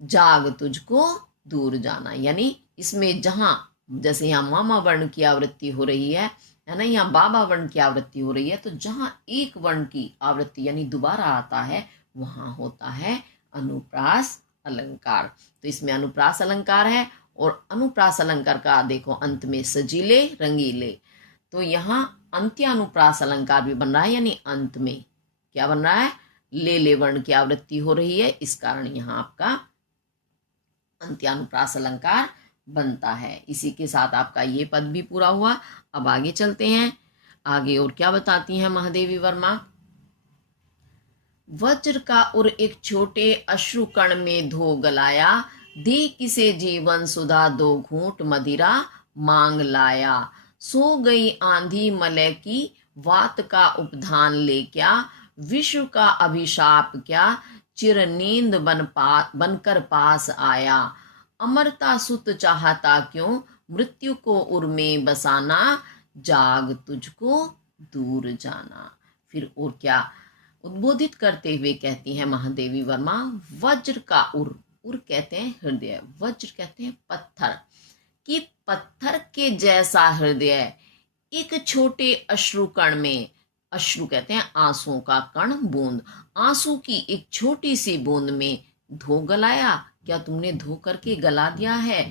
जाग तुझको दूर जाना। यानी इसमें जहां जैसे यहाँ मामा वर्ण की आवृत्ति हो रही है ना, यहाँ बाबा वर्ण की आवृत्ति हो रही है, तो जहां एक वर्ण की आवृत्ति यानी दोबारा आता है, वहां होता है अनुप्रास अलंकार। तो इसमें अनुप्रास अलंकार है, और अनुप्रास अलंकार का देखो अंत में सजीले रंगीले, तो यहाँ अंत्यानुप्रास अलंकार भी बन रहा है, यानी अंत में क्या बन रहा है, ले वर्ण की आवृत्ति हो रही है, इस कारण यहाँ आपका अंत्यानुप्रास अलंकार बनता है। इसी के साथ आपका ये पद भी पूरा हुआ। अब आगे चलते हैं, आगे और क्या बताती हैं महादेवी वर्मा। वज्र का उर एक छोटे अश्रु कण में धो गलाया, दे किसे जीवन सुधा दो घूंट मदिरा मांग लाया। सो गई आंधी मलय की वात का उपधान ले क्या, विश्व का अभिशाप क्या, चिर नींद बनकर पास आया, अमरता सुत चाहता क्यों, मृत्यु को उर में बसाना, जाग तुझको दूर जाना। फिर और क्या उद्बोधित करते हुए कहती है महादेवी वर्मा, वज्र का उर कहते हैं हृदय, वज्र कहते हैं पत्थर, कि पत्थर के जैसा हृदय एक छोटे अश्रु कण में, अश्रु कहते हैं आंसुओं का कण, बूंद, आंसू की एक छोटी सी बूंद में धो गलाया, क्या तुमने धो करके गला दिया है।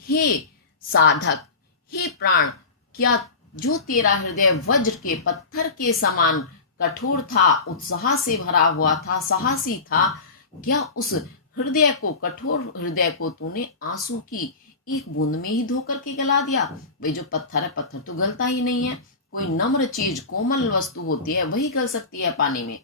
हे साधक, हे प्राण, क्या जो तेरा हृदय वज्र के पत्थर के समान कठोर था, उत्साह से भरा हुआ था, साहसी था, क्या उस हृदय को, कठोर हृदय को तूने आंसू की एक बूंद में ही धो करके गला दिया। भाई जो पत्थर है, पत्थर तो गलता ही नहीं है, कोई नम्र चीज, कोमल वस्तु होती है वही गल सकती है पानी में।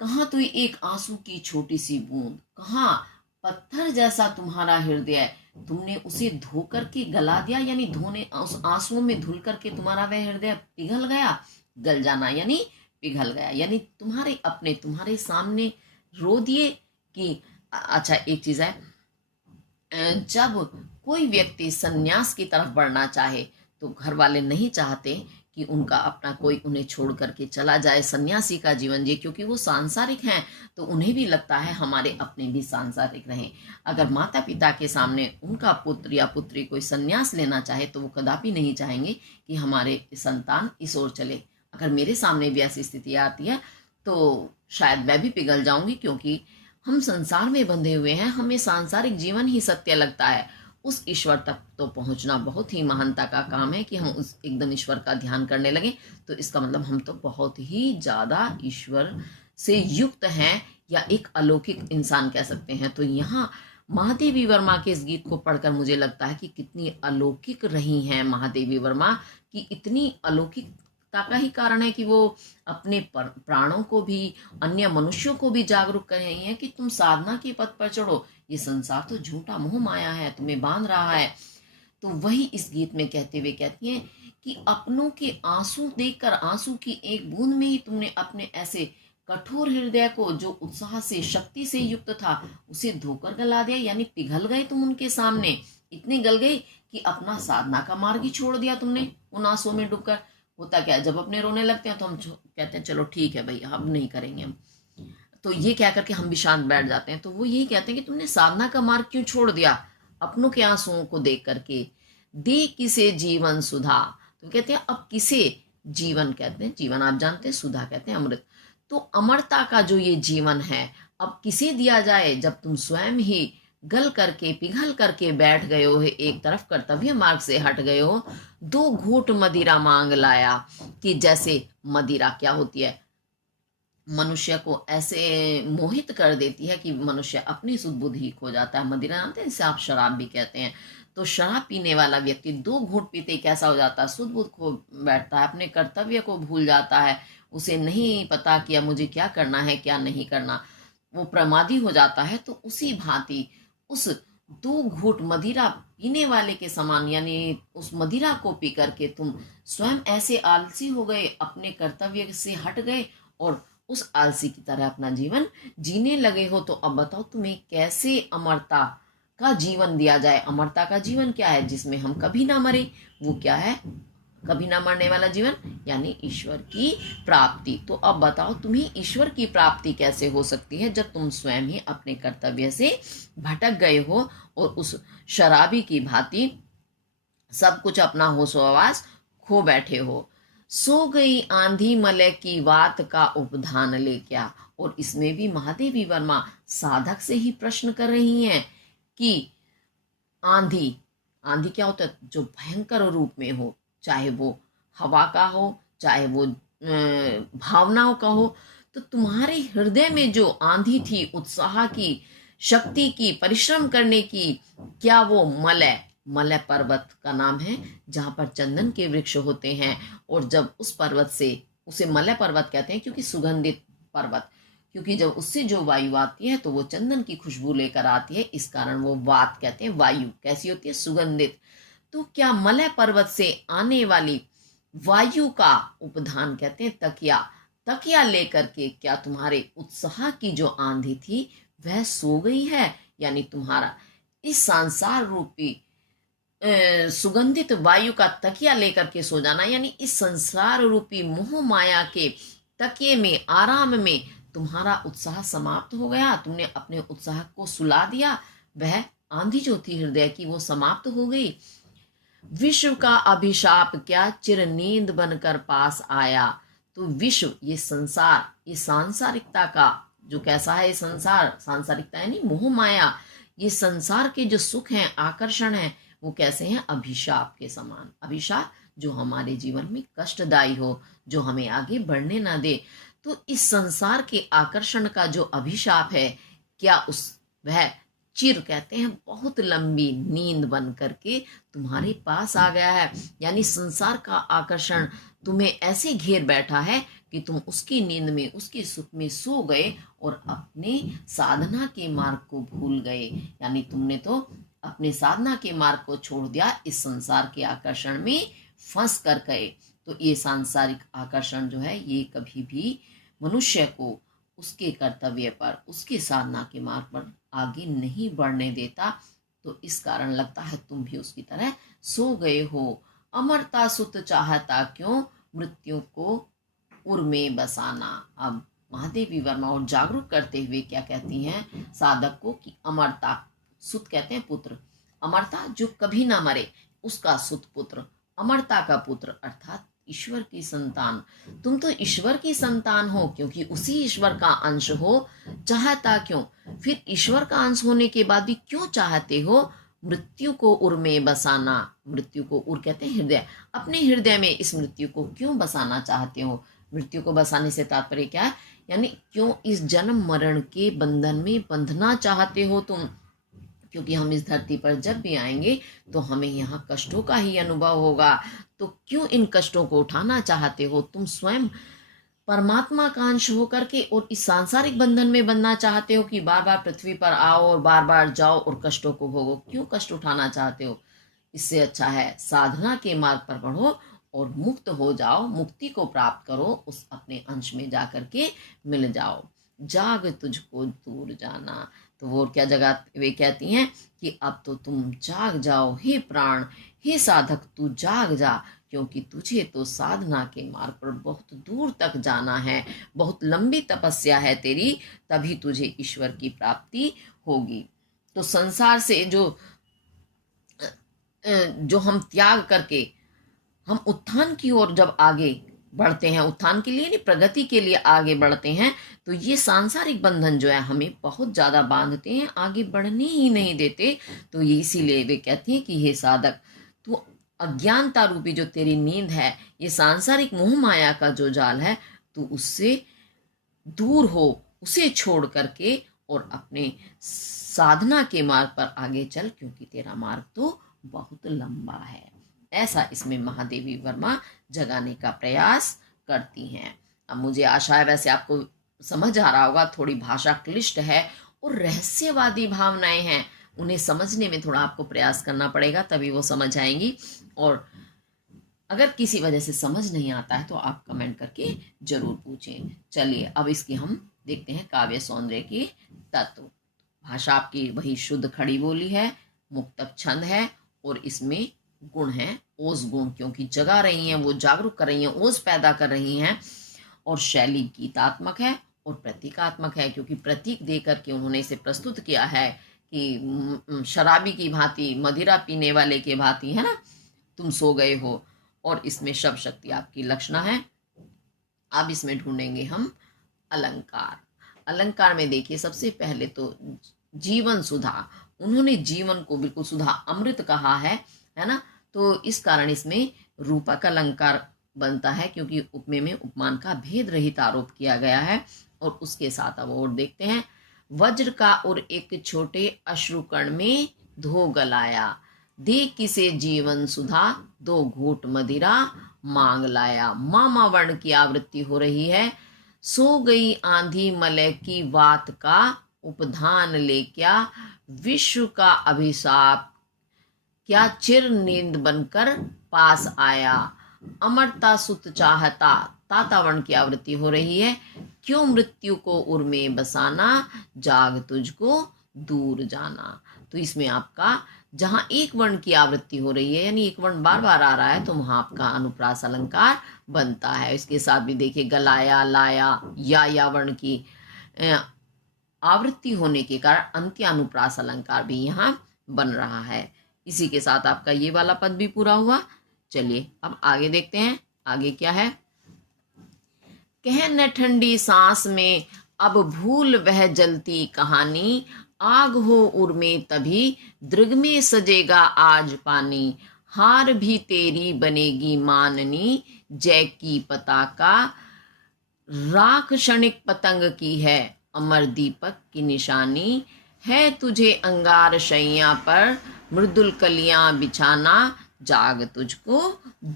कहाँ तो एक आंसू की छोटी सी बूंद, कहाँ पत्थर जैसा तुम्हारा हृदय, तुमने उसे धो करके गला दिया, यानी धोने, उस आंसुओं में धुल करके तुम्हारा वह हृदय पिघल गया। गल जाना यानी पिघल गया, यानी तुम्हारे अपने, तुम्हारे सामने रो दिए। कि अच्छा एक चीज है, जब कोई व्यक्ति सन्यास की तरफ बढ़ना चाहे तो घर वाले नहीं चाहते कि उनका अपना कोई उन्हें छोड़ करके चला जाए, सन्यासी का जीवन जिए, क्योंकि वो सांसारिक हैं, तो उन्हें भी लगता है हमारे अपने भी सांसारिक रहें। अगर माता पिता के सामने उनका पुत्र या पुत्री कोई सन्यास लेना चाहे तो वो कदापि नहीं चाहेंगे कि हमारे संतान इस ओर चले। अगर मेरे सामने भी ऐसी स्थिति आती है तो शायद मैं भी पिघल जाऊंगी, क्योंकि हम संसार में बंधे हुए हैं, हमें सांसारिक जीवन ही सत्य लगता है। उस ईश्वर तक तो पहुंचना बहुत ही महानता का काम है कि हम उस एकदम ईश्वर का ध्यान करने लगे, तो इसका मतलब हम तो बहुत ही ज्यादा ईश्वर से युक्त हैं, या एक अलौकिक इंसान कह सकते हैं। तो यहाँ महादेवी वर्मा के इस गीत को पढ़कर मुझे लगता है कि कितनी अलौकिक रही हैं महादेवी वर्मा, कि इतनी अलौकिकता का ही कारण है कि वो अपने प्राणों को भी, अन्य मनुष्यों को भी जागरूक कर रही हैं कि तुम साधना के पथ पर चढ़ो, ये संसार तो झूठा मोह माया है, तुम्हें बांध रहा है। तो वही इस गीत में कहते हुए कहती हैं कि अपनों के आंसू देखकर, आंसू की एक बूंद में ही तुमने अपने ऐसे कठोर हृदय को, जो उत्साह से, शक्ति से युक्त था, उसे धोकर गला दिया, यानी पिघल गए तुम उनके सामने, इतने गल गए कि अपना साधना का मार्ग ही छोड़ दिया तुमने उन आंसुओं में डूबकर। होता क्या है, जब अपने रोने लगते हैं तो हम कहते हैं चलो ठीक है भाई, हम नहीं करेंगे हम, तो ये क्या करके हम भी शांत बैठ जाते हैं। तो वो यही कहते हैं कि तुमने साधना का मार्ग क्यों छोड़ दिया अपनों के आंसुओं को देख करके। दे किसे जीवन सुधा, तो कहते हैं अब किसे जीवन, कहते हैं जीवन आप जानते हैं, सुधा कहते हैं अमृत, तो अमरता का जो ये जीवन है अब किसे दिया जाए, जब तुम स्वयं ही गल करके, पिघल करके बैठ गए हो, एक तरफ कर्तव्य मार्ग से हट गए हो। दो घूंट मदिरा मांग लाया, कि जैसे मदिरा क्या होती है, मनुष्य को ऐसे मोहित कर देती है कि मनुष्य अपनी सुध बुद्धि खो जाता है। मदिरा जानते हैं, इसे आप शराब भी कहते हैं। तो शराब पीने वाला व्यक्ति दो घूंट पीते कैसा हो जाता है, सुध बुद्ध खो बैठता है, अपने कर्तव्य को भूल जाता है, उसे नहीं पता कि अब मुझे क्या करना है क्या नहीं करना, वो प्रमादी हो जाता है। तो उसी भांति उस दो घूंट मदिरा पीने वाले के समान, यानी उस मदिरा को पी करके तुम स्वयं ऐसे आलसी हो गए, अपने कर्तव्य से हट गए और उस आलसी की तरह अपना जीवन जीने लगे हो। तो अब बताओ तुम्हें कैसे अमरता का जीवन दिया जाए। अमरता का जीवन क्या है, जिसमें हम कभी ना मरे, वो क्या है, कभी ना मरने वाला जीवन, यानी ईश्वर की प्राप्ति। तो अब बताओ तुम्हें ईश्वर की प्राप्ति कैसे हो सकती है, जब तुम स्वयं ही अपने कर्तव्य से भटक गए हो और उस शराबी की भांति सब कुछ अपना होशो-हवास खो बैठे हो। सो गई आंधी मलय की बात का उपधान ले क्या। और इसमें भी महादेवी वर्मा साधक से ही प्रश्न कर रही हैं कि आंधी, आंधी क्या होता है, जो भयंकर रूप में हो, चाहे वो हवा का हो, चाहे वो भावनाओं का हो। तो तुम्हारे हृदय में जो आंधी थी, उत्साह की, शक्ति की, परिश्रम करने की, क्या वो मलय, मलय पर्वत का नाम है जहां पर चंदन के वृक्ष होते हैं, और जब उस पर्वत से, उसे मलय पर्वत कहते हैं क्योंकि सुगंधित पर्वत, क्योंकि जब उससे जो वायु आती है तो वो चंदन की खुशबू लेकर आती है, इस कारण वो वात कहते हैं। वायु कैसी होती है, सुगंधित। तो क्या मलय पर्वत से आने वाली वायु का उपधान कहते हैं तकिया, तकिया लेकर के क्या तुम्हारे उत्साह की जो आंधी थी वह सो गई है? यानी तुम्हारा इस संसार रूपी सुगंधित वायु का तकिया लेकर के सो जाना, यानी इस संसार रूपी मोह माया के तकिए में, आराम में तुम्हारा उत्साह समाप्त हो गया, तुमने अपने उत्साह को सुला दिया, वह आंधी जो थी हृदय की वो समाप्त हो गई। विश्व का अभिशाप क्या चिर नींद बनकर पास आया। तो विश्व, ये संसार, ये सांसारिकता का जो कैसा है, ये संसार, सांसारिकता यानी मोह माया, ये संसार के जो सुख हैं, आकर्षण है, वो कैसे हैं? अभिशाप के समान। अभिशाप जो हमारे जीवन में कष्टदायी हो, जो हमें आगे बढ़ने ना दे। तो इस संसार के आकर्षण का जो अभिशाप है, क्या वह चिर कहते हैं बहुत लंबी नींद बन करके तुम्हारे पास आ गया है। यानी संसार का आकर्षण तुम्हें ऐसे घेर बैठा है कि तुम उसकी नींद में, उसके सुख में सो गए और अपने साधना के मार्ग को भूल गए। यानी तुमने तो अपने साधना के मार्ग को छोड़ दिया, इस संसार के आकर्षण में फंस कर गए। तो ये सांसारिक आकर्षण जो है, ये कभी भी मनुष्य को उसके कर्तव्य पर, उसके साधना के मार्ग पर आगे नहीं बढ़ने देता। तो इस कारण लगता है तुम भी उसकी तरह सो गए हो। अमरता सुत चाहता क्यों, मृत्यु को उर में बसाना। अब महादेवी वर्मा और जागरूक करते हुए क्या कहती हैं साधक को कि अमरता, सुत कहते हैं पुत्र, अमरता जो कभी ना मरे उसका सुत पुत्र, अमरता का पुत्र अर्थात ईश्वर की संतान। तुम तो ईश्वर की संतान हो, क्योंकि उसी ईश्वर का अंश हो। चाहता क्यों, फिर ईश्वर का अंश होने के बाद भी क्यों चाहते हो मृत्यु को उर में बसाना। मृत्यु को उर कहते हैं हृदय, अपने हृदय में इस मृत्यु को क्यों बसाना चाहते हो। मृत्यु को बसाने से तात्पर्य क्या है, यानी क्यों इस जन्म मरण के बंधन में बंधना चाहते हो तुम। क्योंकि हम इस धरती पर जब भी आएंगे तो हमें यहाँ कष्टों का ही अनुभव होगा। तो क्यों इन कष्टों को उठाना चाहते हो तुम? स्वयं परमात्मा का अंश होकर के और इस सांसारिक बंधन में बनना चाहते हो कि बार बार पृथ्वी पर आओ और बार बार जाओ और कष्टों को भोगो। क्यों कष्ट उठाना चाहते हो? इससे अच्छा है साधना के मार्ग पर बढ़ो और मुक्त हो जाओ, मुक्ति को प्राप्त करो, उस अपने अंश में जाकर के मिल जाओ। जाग तुझको दूर जाना। तो वो क्या जगह वे कहती हैं कि अब तो तुम जाग जाओ हे प्राण, हे साधक तू जाग जा, क्योंकि तुझे तो साधना के मार्ग पर बहुत दूर तक जाना है, बहुत लंबी तपस्या है तेरी, तभी तुझे ईश्वर की प्राप्ति होगी। तो संसार से जो हम त्याग करके हम उत्थान की ओर जब आगे बढ़ते हैं, उत्थान के लिए नहीं प्रगति के लिए आगे बढ़ते हैं, तो ये सांसारिक बंधन जो है हमें बहुत ज्यादा बांधते हैं, आगे बढ़ने ही नहीं देते। तो ये इसीलिए वे कहती हैं कि हे साधक, तू अज्ञानता रूपी जो तेरी नींद है, ये सांसारिक मोह माया का जो जाल है, तू उससे दूर हो, उसे छोड़ करके और अपने साधना के मार्ग पर आगे चल, क्योंकि तेरा मार्ग तो बहुत लंबा है। ऐसा इसमें महादेवी वर्मा जगाने का प्रयास करती हैं। अब मुझे आशा है वैसे आपको समझ आ रहा होगा, थोड़ी भाषा क्लिष्ट है और रहस्यवादी भावनाएं हैं, उन्हें समझने में थोड़ा आपको प्रयास करना पड़ेगा, तभी वो समझ आएंगी। और अगर किसी वजह से समझ नहीं आता है तो आप कमेंट करके जरूर पूछें। चलिए अब इसकी हम देखते हैं काव्य सौंदर्य के तत्व। भाषा आपकी वही शुद्ध खड़ी बोली है, मुक्तक छंद है और इसमें गुण है ओज गुण, क्योंकि जगा रही हैं, वो जागरूक कर रही हैं, ओज पैदा कर रही हैं। और शैली गीतात्मक है और प्रतीकात्मक है, क्योंकि प्रतीक दे करके उन्होंने इसे प्रस्तुत किया है कि शराबी की भांति, मदिरा पीने वाले के भांति, है ना, तुम सो गए हो। और इसमें शब्द शक्ति आपकी लक्षणा है। अब इसमें ढूंढेंगे हम अलंकार। अलंकार में देखिए सबसे पहले तो जीवन सुधा, उन्होंने जीवन को बिल्कुल सुधा, अमृत कहा है ना। तो इस कारण इसमें रूपक अलंकार बनता है, क्योंकि उपमेय में उपमान का भेद रहित आरोप किया गया है। और उसके साथ अब और देखते हैं, वज्र का और एक छोटे अश्रुकण में धो गलाया, दे किसे जीवन सुधा, दो घूट मदिरा मांग लाया। मामा वर्ण की आवृत्ति हो रही है। सो गई आंधी मलय की वात का, उपधान ले क्या विश्व का अभिशाप, क्या चिर नींद बनकर पास आया। अमरता सुत चाहता, ताता वर्ण की आवृत्ति हो रही है। क्यों मृत्यु को उर में बसाना, जाग तुझको दूर जाना। तो इसमें आपका जहां एक वर्ण की आवृत्ति हो रही है, यानी एक वर्ण बार बार आ रहा है, तो वहां आपका अनुप्रास अलंकार बनता है। इसके साथ भी देखिए गलाया, लाया, या वर्ण की आवृत्ति होने के कारण अंत्य अनुप्रास अलंकार भी यहाँ बन रहा है। इसी के साथ आपका ये वाला पद भी पूरा हुआ। चलिए अब आगे देखते हैं, आगे क्या है। कह न ठंडी सांस में अब भूल वह जलती कहानी, आग हो उर में तभी दृग में सजेगा आज पानी, हार भी तेरी बनेगी माननी, जय की पताका राख क्षणिक पतंग की है, अमर दीपक की निशानी, है तुझे अंगार शैया पर मृदुल कलियां बिछाना, जाग तुझको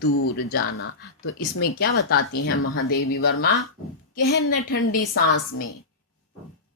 दूर जाना। तो इसमें क्या बताती हैं महादेवी वर्मा, कह न ठंडी सांस में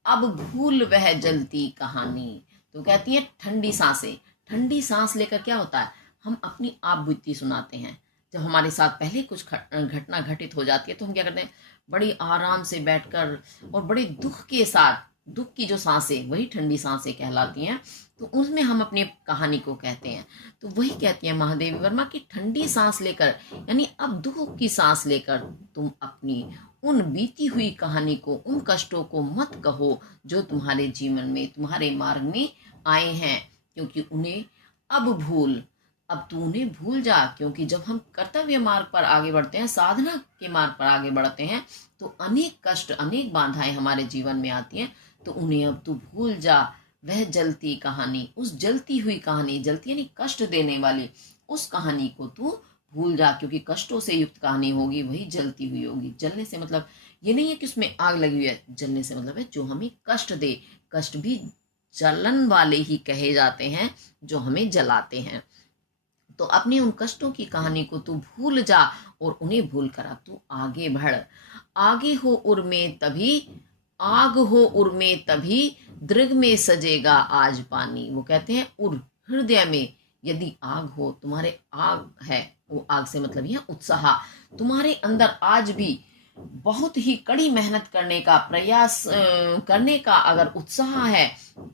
अब भूल वह जलती कहानी। तो कहती है ठंडी सांसें, ठंडी सांस लेकर क्या होता है, हम अपनी आप बीती सुनाते हैं। जब हमारे साथ पहले कुछ घटना घटित हो जाती है तो हम क्या करते हैं, बड़ी आराम से बैठकर और बड़े दुख के साथ, दुख की जो सांसें वही ठंडी सांसें कहलाती हैं, तो उसमें हम अपनी कहानी को कहते हैं। तो वही कहती है महादेवी वर्मा की ठंडी सांस लेकर, यानी अब दुख की सांस लेकर तुम अपनी उन बीती हुई कहानी को, उन कष्टों को मत कहो जो तुम्हारे जीवन में, तुम्हारे मार्ग में आए हैं, क्योंकि उन्हें अब भूल, अब तू उन्हें भूल जा। क्योंकि जब हम कर्तव्य मार्ग पर आगे बढ़ते हैं, साधना के मार्ग पर आगे बढ़ते हैं, तो अनेक कष्ट, अनेक बाधाएं हमारे जीवन में आती हैं, तो उन्हें अब तू भूल जा। वह जलती कहानी, उस जलती हुई कहानी, जलती यानी कष्ट देने वाली, उस कहानी को तू भूल जा, क्योंकि कष्टों से युक्त कहानी होगी वही जलती हुई होगी। जलने से मतलब ये नहीं है कि उसमें आग लगी हुई है, जलने से मतलब है जो हमें कष्ट दे। कष्ट भी जलन वाले ही कहे जाते हैं जो हमें जलाते हैं। तो अपनी उन कष्टों की कहानी को तू भूल जा और उन्हें भूल कर अब तू आगे बढ़। आगे हो उर में तभी, आग हो उर में तभी दृग में सजेगा आज पानी। वो कहते हैं उर, हृदय में यदि आग हो, तुम्हारे आग है, वो आग से मतलब यह उत्साह, तुम्हारे अंदर आज भी बहुत ही कड़ी मेहनत करने का प्रयास करने का अगर उत्साह है,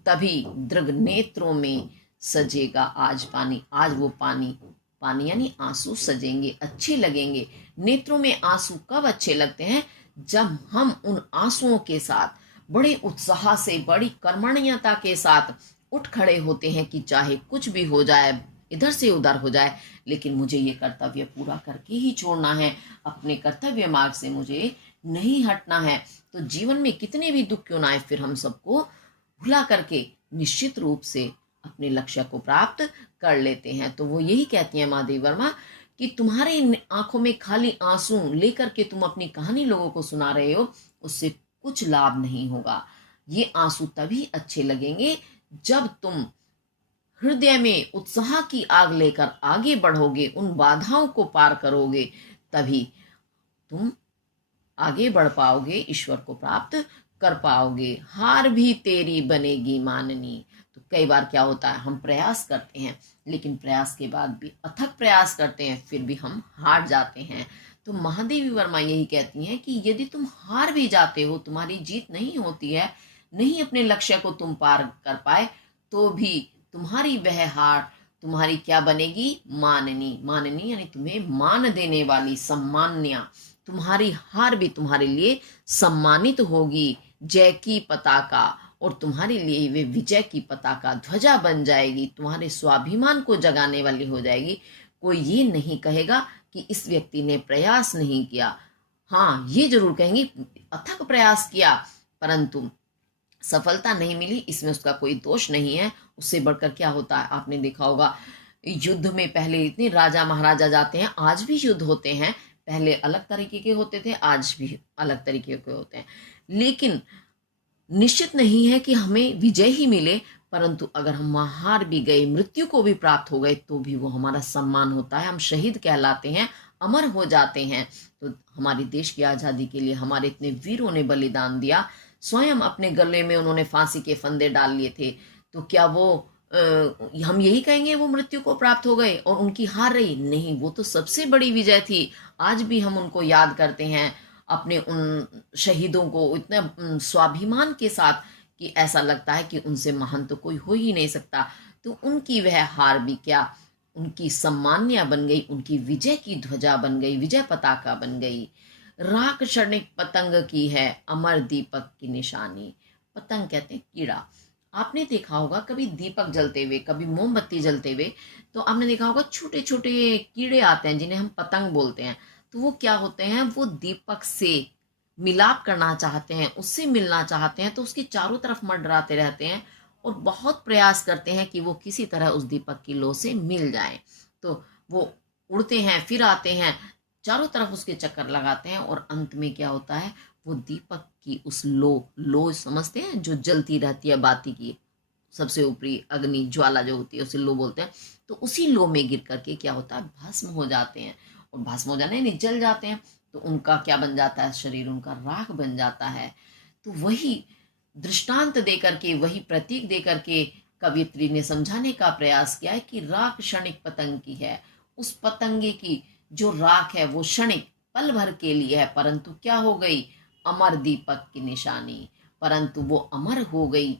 तभी दृग नेत्रों में सजेगा आज पानी। आज वो पानी, पानी यानी आंसू सजेंगे, अच्छे लगेंगे। नेत्रों में आंसू कब अच्छे लगते हैं, जब हम उन आंसुओं के साथ बड़े उत्साह से, बड़ी कर्मण्यता के साथ उठ खड़े होते हैं कि चाहे कुछ भी हो जाए, इधर से उधर हो जाए, लेकिन मुझे ये कर्तव्य पूरा करके ही छोड़ना है, अपने कर्तव्य मार्ग से मुझे नहीं हटना है। तो जीवन में कितने भी दुख क्यों ना आए, फिर हम सबको भुला करके निश्चित रूप से अपने लक्ष्य को प्राप्त कर लेते हैं। तो वो यही कहती है महादेवी वर्मा कि तुम्हारे आंखों में खाली आंसू लेकर के तुम अपनी कहानी लोगों को सुना रहे हो, उससे कुछ लाभ नहीं होगा। ये आंसू तभी अच्छे लगेंगे जब तुम हृदय में उत्साह की आग लेकर आगे बढ़ोगे, उन बाधाओं को पार करोगे, तभी तुम आगे बढ़ पाओगे, ईश्वर को प्राप्त कर पाओगे। हार भी तेरी बनेगी माननी। तो कई बार क्या होता है, हम प्रयास करते हैं, लेकिन प्रयास के बाद भी, अथक प्रयास करते हैं, फिर भी हम हार जाते हैं। तो महादेवी वर्मा यही कहती हैं कि यदि तुम हार भी जाते हो, तुम्हारी जीत नहीं होती है, नहीं अपने लक्ष्य को तुम पार कर पाए, तो भी तुम्हारी वह हार तुम्हारी क्या बनेगी, माननी। माननी यानी तुम्हें मान देने वाली, सम्मान्या। तुम्हारी हार भी तुम्हारे लिए सम्मानित होगी, जय की पताका, और तुम्हारे लिए वे विजय की पताका, ध्वजा बन जाएगी, तुम्हारे स्वाभिमान को जगाने वाली हो जाएगी। कोई ये नहीं कहेगा कि इस व्यक्ति ने प्रयास नहीं किया। हाँ, ये जरूर कहेंगे अथक प्रयास किया परंतु सफलता नहीं मिली, इसमें उसका कोई दोष नहीं है। उससे बढ़कर क्या होता है, आपने देखा होगा युद्ध में पहले इतने राजा महाराजा जाते हैं, आज भी युद्ध होते हैं, पहले अलग तरीके के होते थे, आज भी अलग तरीके के होते हैं, लेकिन निश्चित नहीं है कि हमें विजय ही मिले, परंतु अगर हम हार भी गए, मृत्यु को भी प्राप्त हो गए, तो भी वो हमारा सम्मान होता है, हम शहीद कहलाते हैं, अमर हो जाते हैं। तो हमारे देश की आज़ादी के लिए हमारे इतने वीरों ने बलिदान दिया, स्वयं अपने गले में उन्होंने फांसी के फंदे डाल लिए थे, तो क्या वो हम यही कहेंगे वो मृत्यु को प्राप्त हो गए और उनकी हार रही? नहीं, वो तो सबसे बड़ी विजय थी। आज भी हम उनको याद करते हैं, अपने उन शहीदों को इतने स्वाभिमान के साथ कि ऐसा लगता है कि उनसे महान तो कोई हो ही नहीं सकता। तो उनकी वह हार भी क्या, उनकी सम्मानिया बन गई, उनकी विजय की ध्वजा बन गई, विजय पताका बन गई। राख क्षणिक पतंग की है, अमर दीपक की निशानी। पतंग कहते हैं कीड़ा। आपने देखा होगा कभी दीपक जलते हुए, कभी मोमबत्ती जलते हुए, तो आपने देखा होगा छोटे छोटे कीड़े आते हैं जिन्हें हम पतंग बोलते हैं। तो वो क्या होते हैं, वो दीपक से मिलाप करना चाहते हैं, उससे मिलना चाहते हैं, तो उसके चारों तरफ मंडराते रहते हैं और बहुत प्रयास करते हैं कि वो किसी तरह उस दीपक की लौ से मिल जाएं। तो वो उड़ते हैं, फिर आते हैं, चारों तरफ उसके चक्कर लगाते हैं और अंत में क्या होता है, वो दीपक की उस लो समझते हैं जो जलती रहती है बाती की, सबसे ऊपरी अग्नि ज्वाला जो होती है उसे लो बोलते हैं। तो उसी लो में गिर करके क्या होता है, भस्म हो जाते हैं। और भस्म हो जाने यानी जल जाते हैं। तो उनका क्या बन जाता है, शरीर उनका राख बन जाता है। तो वही दृष्टांत देकर के, वही प्रतीक देकर के कवियत्री ने समझाने का प्रयास किया है कि राख क्षणिक पतंग की है। उस पतंगे की जो राख है वो क्षणिक पल भर के लिए है, परंतु क्या हो गई, अमर दीपक की निशानी। परंतु वो अमर हो गई।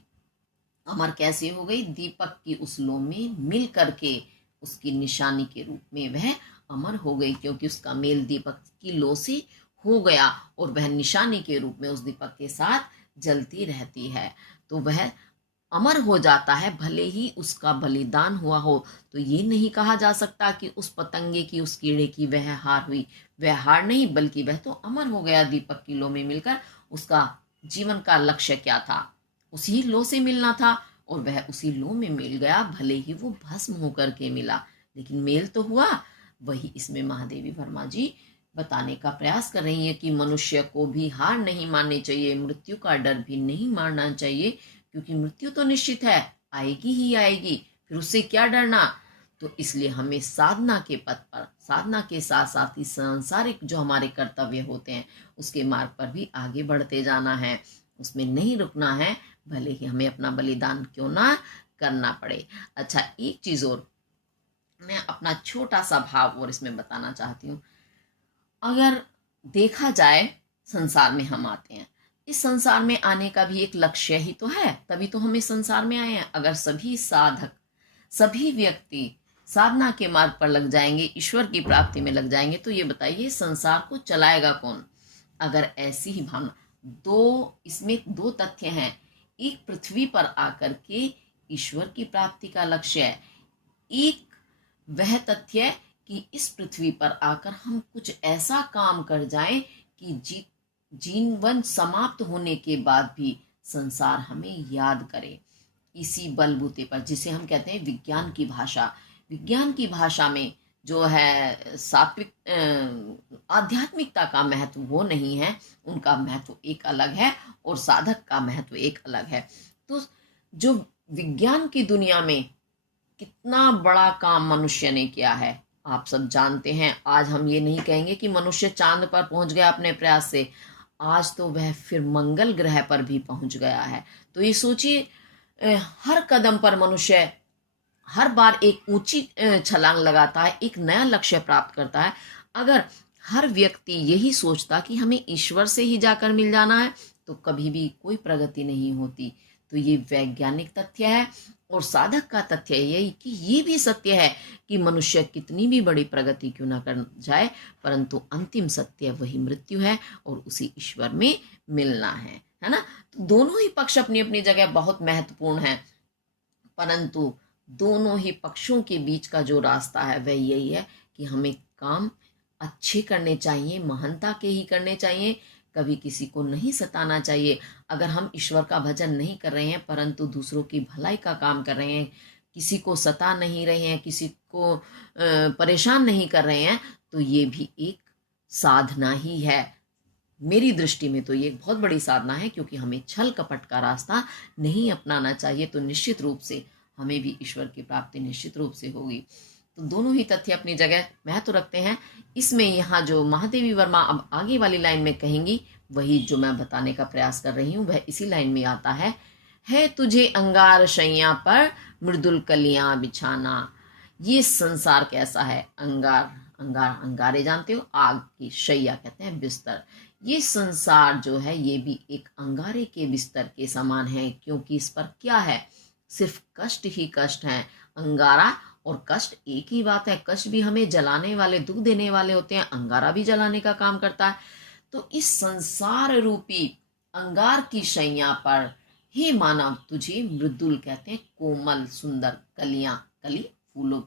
अमर कैसे हो गई, दीपक की उस लो में मिल करके उसकी निशानी के रूप में वह अमर हो गई, क्योंकि उसका मेल दीपक की लो से हो गया और वह निशानी के रूप में उस दीपक के साथ जलती रहती है। तो वह अमर हो जाता है, भले ही उसका बलिदान हुआ हो। तो ये नहीं कहा जा सकता कि उस पतंगे की, उस कीड़े की वह हार हुई। वह हार नहीं, बल्कि वह तो अमर हो गया दीपक की लो में मिलकर। उसका जीवन का लक्ष्य क्या था, उसी लो से मिलना था और वह उसी लो में मिल गया, भले ही वो भस्म होकर के मिला, लेकिन मेल तो हुआ। वही इसमें महादेवी वर्मा जी बताने का प्रयास कर रही है कि मनुष्य को भी हार नहीं माननी चाहिए, मृत्यु का डर भी नहीं मारना चाहिए, क्योंकि मृत्यु तो निश्चित है, आएगी ही आएगी, फिर उससे क्या डरना। तो इसलिए हमें साधना के पथ पर, साधना के साथ साथ ही सांसारिक जो हमारे कर्तव्य होते हैं उसके मार्ग पर भी आगे बढ़ते जाना है, उसमें नहीं रुकना है, भले ही हमें अपना बलिदान क्यों ना करना पड़े। अच्छा, एक चीज और मैं अपना छोटा सा भाव और इसमें बताना चाहती हूँ। अगर देखा जाए, संसार में हम आते हैं, इस संसार में आने का भी एक लक्ष्य ही तो है, तभी तो हम इस संसार में आए हैं। अगर सभी साधक, सभी व्यक्ति साधना के मार्ग पर लग जाएंगे, ईश्वर की प्राप्ति में लग जाएंगे, तो ये बताइए संसार को चलाएगा कौन। अगर ऐसी ही भावना, इसमें दो तथ्य हैं। एक पृथ्वी पर आकर के ईश्वर की प्राप्ति का लक्ष्य है, एक वह तथ्य कि इस पृथ्वी पर आकर हम कुछ ऐसा काम कर जाएं कि जीवन समाप्त होने के बाद भी संसार हमें याद करे। इसी बलबूते पर, जिसे हम कहते हैं विज्ञान की भाषा, विज्ञान की भाषा में जो है सात्विक आध्यात्मिकता का महत्व वो नहीं है, उनका महत्व एक अलग है और साधक का महत्व एक अलग है। तो जो विज्ञान की दुनिया में कितना बड़ा काम मनुष्य ने किया है आप सब जानते हैं। आज हम ये नहीं कहेंगे कि मनुष्य चांद पर पहुंच गया अपने प्रयास से, आज तो वह फिर मंगल ग्रह पर भी पहुंच गया है। तो ये सोचिए, हर कदम पर मनुष्य हर बार एक ऊंची छलांग लगाता है, एक नया लक्ष्य प्राप्त करता है। अगर हर व्यक्ति यही सोचता कि हमें ईश्वर से ही जाकर मिल जाना है, तो कभी भी कोई प्रगति नहीं होती। तो ये वैज्ञानिक तथ्य है और साधक का तथ्य यही कि ये भी सत्य है कि मनुष्य कितनी भी बड़ी प्रगति क्यों ना कर जाए, परंतु अंतिम सत्य वही मृत्यु है और उसी ईश्वर में मिलना है ना। तो दोनों ही पक्ष अपनी अपनी जगह बहुत महत्वपूर्ण है, परंतु दोनों ही पक्षों के बीच का जो रास्ता है वह यही है कि हमें काम अच्छे करने चाहिए, महानता के ही करने चाहिए, कभी किसी को नहीं सताना चाहिए। अगर हम ईश्वर का भजन नहीं कर रहे हैं परंतु दूसरों की भलाई का काम कर रहे हैं, किसी को सता नहीं रहे हैं, किसी को परेशान नहीं कर रहे हैं, तो ये भी एक साधना ही है। मेरी दृष्टि में तो ये एक बहुत बड़ी साधना है, क्योंकि हमें छल कपट का रास्ता नहीं अपनाना चाहिए। तो निश्चित रूप से हमें भी ईश्वर की प्राप्ति निश्चित रूप से होगी। तो दोनों ही तथ्य अपनी जगह महत्व रखते हैं। इसमें यहाँ जो महादेवी वर्मा अब आगे वाली लाइन में कहेंगी, वही जो मैं बताने का प्रयास कर रही हूँ वह इसी लाइन में आता है है तुझे अंगार शैया पर मृदुल कलियां बिछाना। ये संसार कैसा है? अंगार, अंगारे जानते हो, आग की, शैया कहते हैं बिस्तर। ये संसार जो है ये भी एक अंगारे के बिस्तर के समान है, क्योंकि इस पर क्या है? सिर्फ कष्ट ही कष्ट है। अंगारा और कष्ट एक ही बात है। कष्ट भी हमें जलाने वाले, दुख देने वाले होते हैं, अंगारा भी जलाने का काम करता है। तो इस संसार रूपी अंगार की शैया पर हे मानव तुझे मृदुल कहते हैं कोमल सुंदर कलियां, कली फूलों,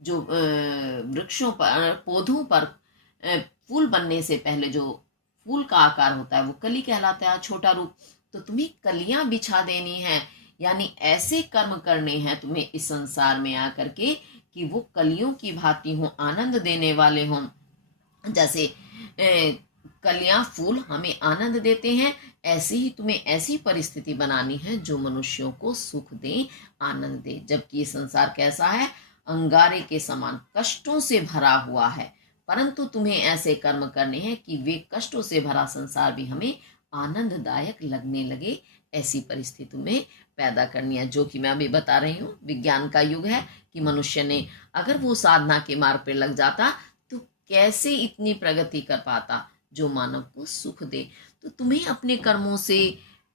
जो वृक्षों पर, पौधों पर फूल बनने से पहले जो फूल का आकार होता है वो कली कहलाता है, छोटा रूप। तो तुम्हें कलियां बिछा देनी है, यानी ऐसे कर्म करने हैं तुम्हें इस संसार में आकर के कि वो कलियों की भांति हों, आनंद देने वाले हों। जैसे कलियां, फूल हमें आनंद देते हैं, ऐसे ही तुम्हें ऐसी परिस्थिति बनानी है जो मनुष्यों को सुख दे, आनंद दे। जबकि ये संसार कैसा है? अंगारे के समान कष्टों से भरा हुआ है। परंतु तुम्हें ऐसे कर्म करने हैं कि वे कष्टों से भरा संसार भी हमें आनंददायक लगने लगे, ऐसी परिस्थिति में पैदा करनी है। जो कि मैं अभी बता रही हूँ, विज्ञान का युग है कि मनुष्य ने अगर वो साधना के मार्ग पे लग जाता तो कैसे इतनी प्रगति कर पाता जो मानव को सुख दे। तो तुम्हें अपने कर्मों से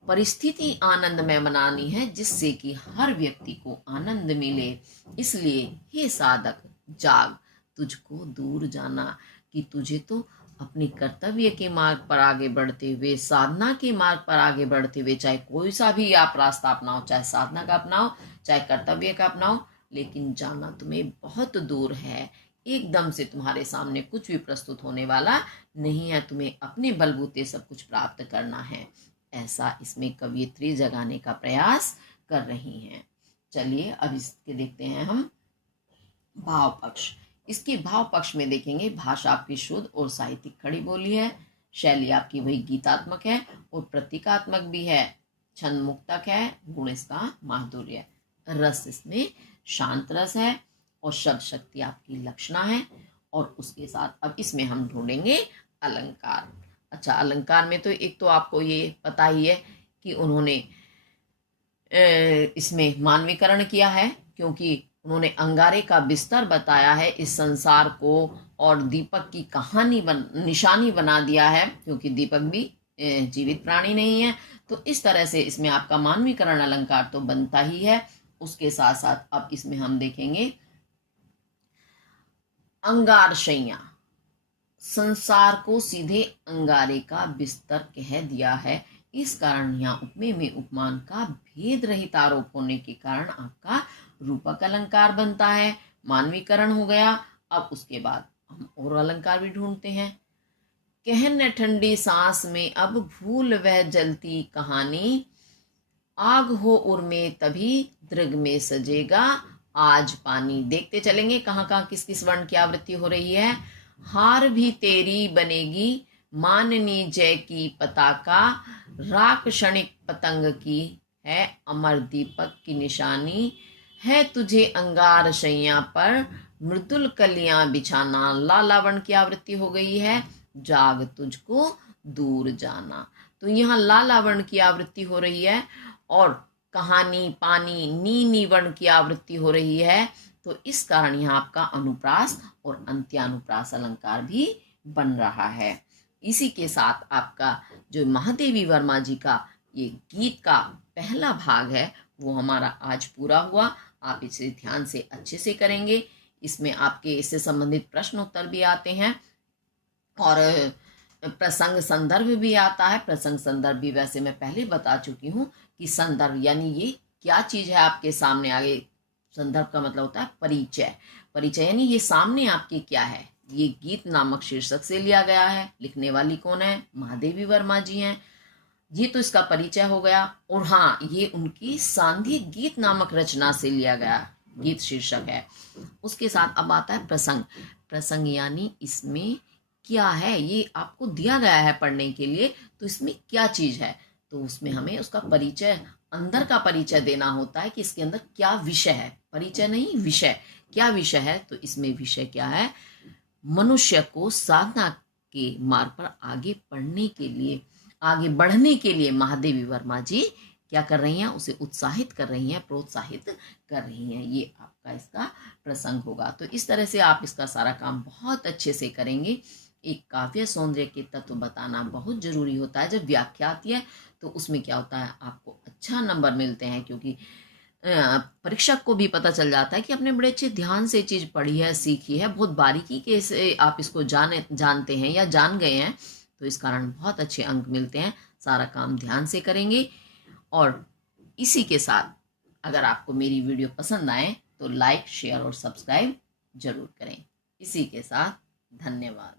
परिस्थिति आनंदमय बनानी है, जिससे कि हर व्यक्ति को आनंद मिले। इसलिए हे साधक जाग, तुझको दूर जाना, कि तुझे तो अपने कर्तव्य के मार्ग पर आगे बढ़ते हुए, साधना के मार्ग पर आगे बढ़ते हुए, चाहे कोई सा भी आप रास्ता अपनाओ, चाहे साधना का अपनाओ, चाहे कर्तव्य का अपनाओ, लेकिन जाना तुम्हें बहुत दूर है। एकदम से तुम्हारे सामने कुछ भी प्रस्तुत होने वाला नहीं है। तुम्हें अपने बलबूते सब कुछ प्राप्त करना है, ऐसा इसमें कवयित्री जगाने का प्रयास कर रही हैं। चलिए अब इसके देखते हैं हम भाव पक्ष। इसके भाव पक्ष में देखेंगे, भाषा आपकी शुद्ध और साहित्यिक खड़ी बोली है, शैली आपकी वही गीतात्मक है और प्रतीकात्मक भी है, छंद मुक्तक है, गुण इसका माधुर्य, रस इसमें शांत रस है और शब्द शक्ति आपकी लक्षणा है। और उसके साथ अब इसमें हम ढूंढेंगे अलंकार। अच्छा, अलंकार में तो एक तो आपको ये पता ही है कि उन्होंने इसमें मानवीकरण किया है, क्योंकि उन्होंने अंगारे का बिस्तर बताया है इस संसार को, और दीपक की कहानी निशानी बना दिया है, क्योंकि दीपक भी जीवित प्राणी नहीं है। तो इस तरह से इसमें आपका मानवीकरण अलंकार तो बनता ही है। उसके साथ साथ अब इसमें हम देखेंगे अंगार शैया। संसार को सीधे अंगारे का बिस्तर कह दिया है, इस कारण यहाँ उपमेय में उपमान का भेद रहित आरोप होने के कारण आपका रूपक अलंकार बनता है, मानवीकरण हो गया। अब उसके बाद हम और अलंकार भी ढूंढते हैं। कहन ठंडी सांस में अब भूल वह जलती कहानी, आग हो उर में तभी दृग में सजेगा आज पानी। देखते चलेंगे कहाँ कहाँ किस किस वर्ण की आवृत्ति हो रही है। हार भी तेरी बनेगी माननी जय की पताका, राख क्षणिक पतंग की है अमर दीपक की निशानी, है तुझे अंगार शैया पर मृदुल कलियां बिछाना। लालावर्ण की आवृत्ति हो गई है, जाग तुझको दूर जाना। तो यहाँ लालावर्ण की आवृत्ति हो रही है और कहानी, पानी, नी वर्ण की आवृत्ति हो रही है। तो इस कारण यहाँ आपका अनुप्रास और अंत्यानुप्रास अलंकार भी बन रहा है। इसी के साथ आपका जो महादेवी वर्मा जी का ये गीत का पहला भाग है वो हमारा आज पूरा हुआ। आप इसे ध्यान से अच्छे से करेंगे। इसमें आपके इससे संबंधित प्रश्न उत्तर भी आते हैं और प्रसंग संदर्भ भी आता है। प्रसंग संदर्भ भी वैसे मैं पहले बता चुकी हूँ कि संदर्भ यानी ये क्या चीज है आपके सामने। आगे संदर्भ का मतलब होता है परिचय। परिचय यानी ये सामने आपके क्या है। ये गीत नामक शीर्षक से लिया गया है। लिखने वाली कौन है? महादेवी वर्मा जी हैं। ये तो इसका परिचय हो गया। और हाँ, ये उनकी सांध्य गीत नामक रचना से लिया गया गीत शीर्षक है। उसके साथ अब आता है प्रसंग। प्रसंग यानी इसमें क्या है, ये आपको दिया गया है पढ़ने के लिए, तो इसमें क्या चीज है। तो उसमें हमें उसका परिचय, अंदर का परिचय देना होता है कि इसके अंदर क्या विषय है। परिचय नहीं, विषय। क्या विषय है? तो इसमें विषय क्या है? मनुष्य को साधना के मार्ग पर आगे बढ़ने के लिए महादेवी वर्मा जी क्या कर रही हैं, उसे उत्साहित कर रही हैं, प्रोत्साहित कर रही हैं। ये आपका इसका प्रसंग होगा। तो इस तरह से आप इसका सारा काम बहुत अच्छे से करेंगे। एक काव्य सौंदर्य के तत्व बताना बहुत जरूरी होता है। जब व्याख्या आती है तो उसमें क्या होता है, आपको अच्छा नंबर मिलते हैं, क्योंकि परीक्षक को भी पता चल जाता है कि आपने बड़े अच्छे ध्यान से चीज पढ़ी है, सीखी है, बहुत बारीकी के से आप इसको जानते हैं या जान गए हैं, तो इस कारण बहुत अच्छे अंक मिलते हैं। सारा काम ध्यान से करेंगे। और इसी के साथ अगर आपको मेरी वीडियो पसंद आए तो लाइक, शेयर और सब्सक्राइब जरूर करें। इसी के साथ धन्यवाद।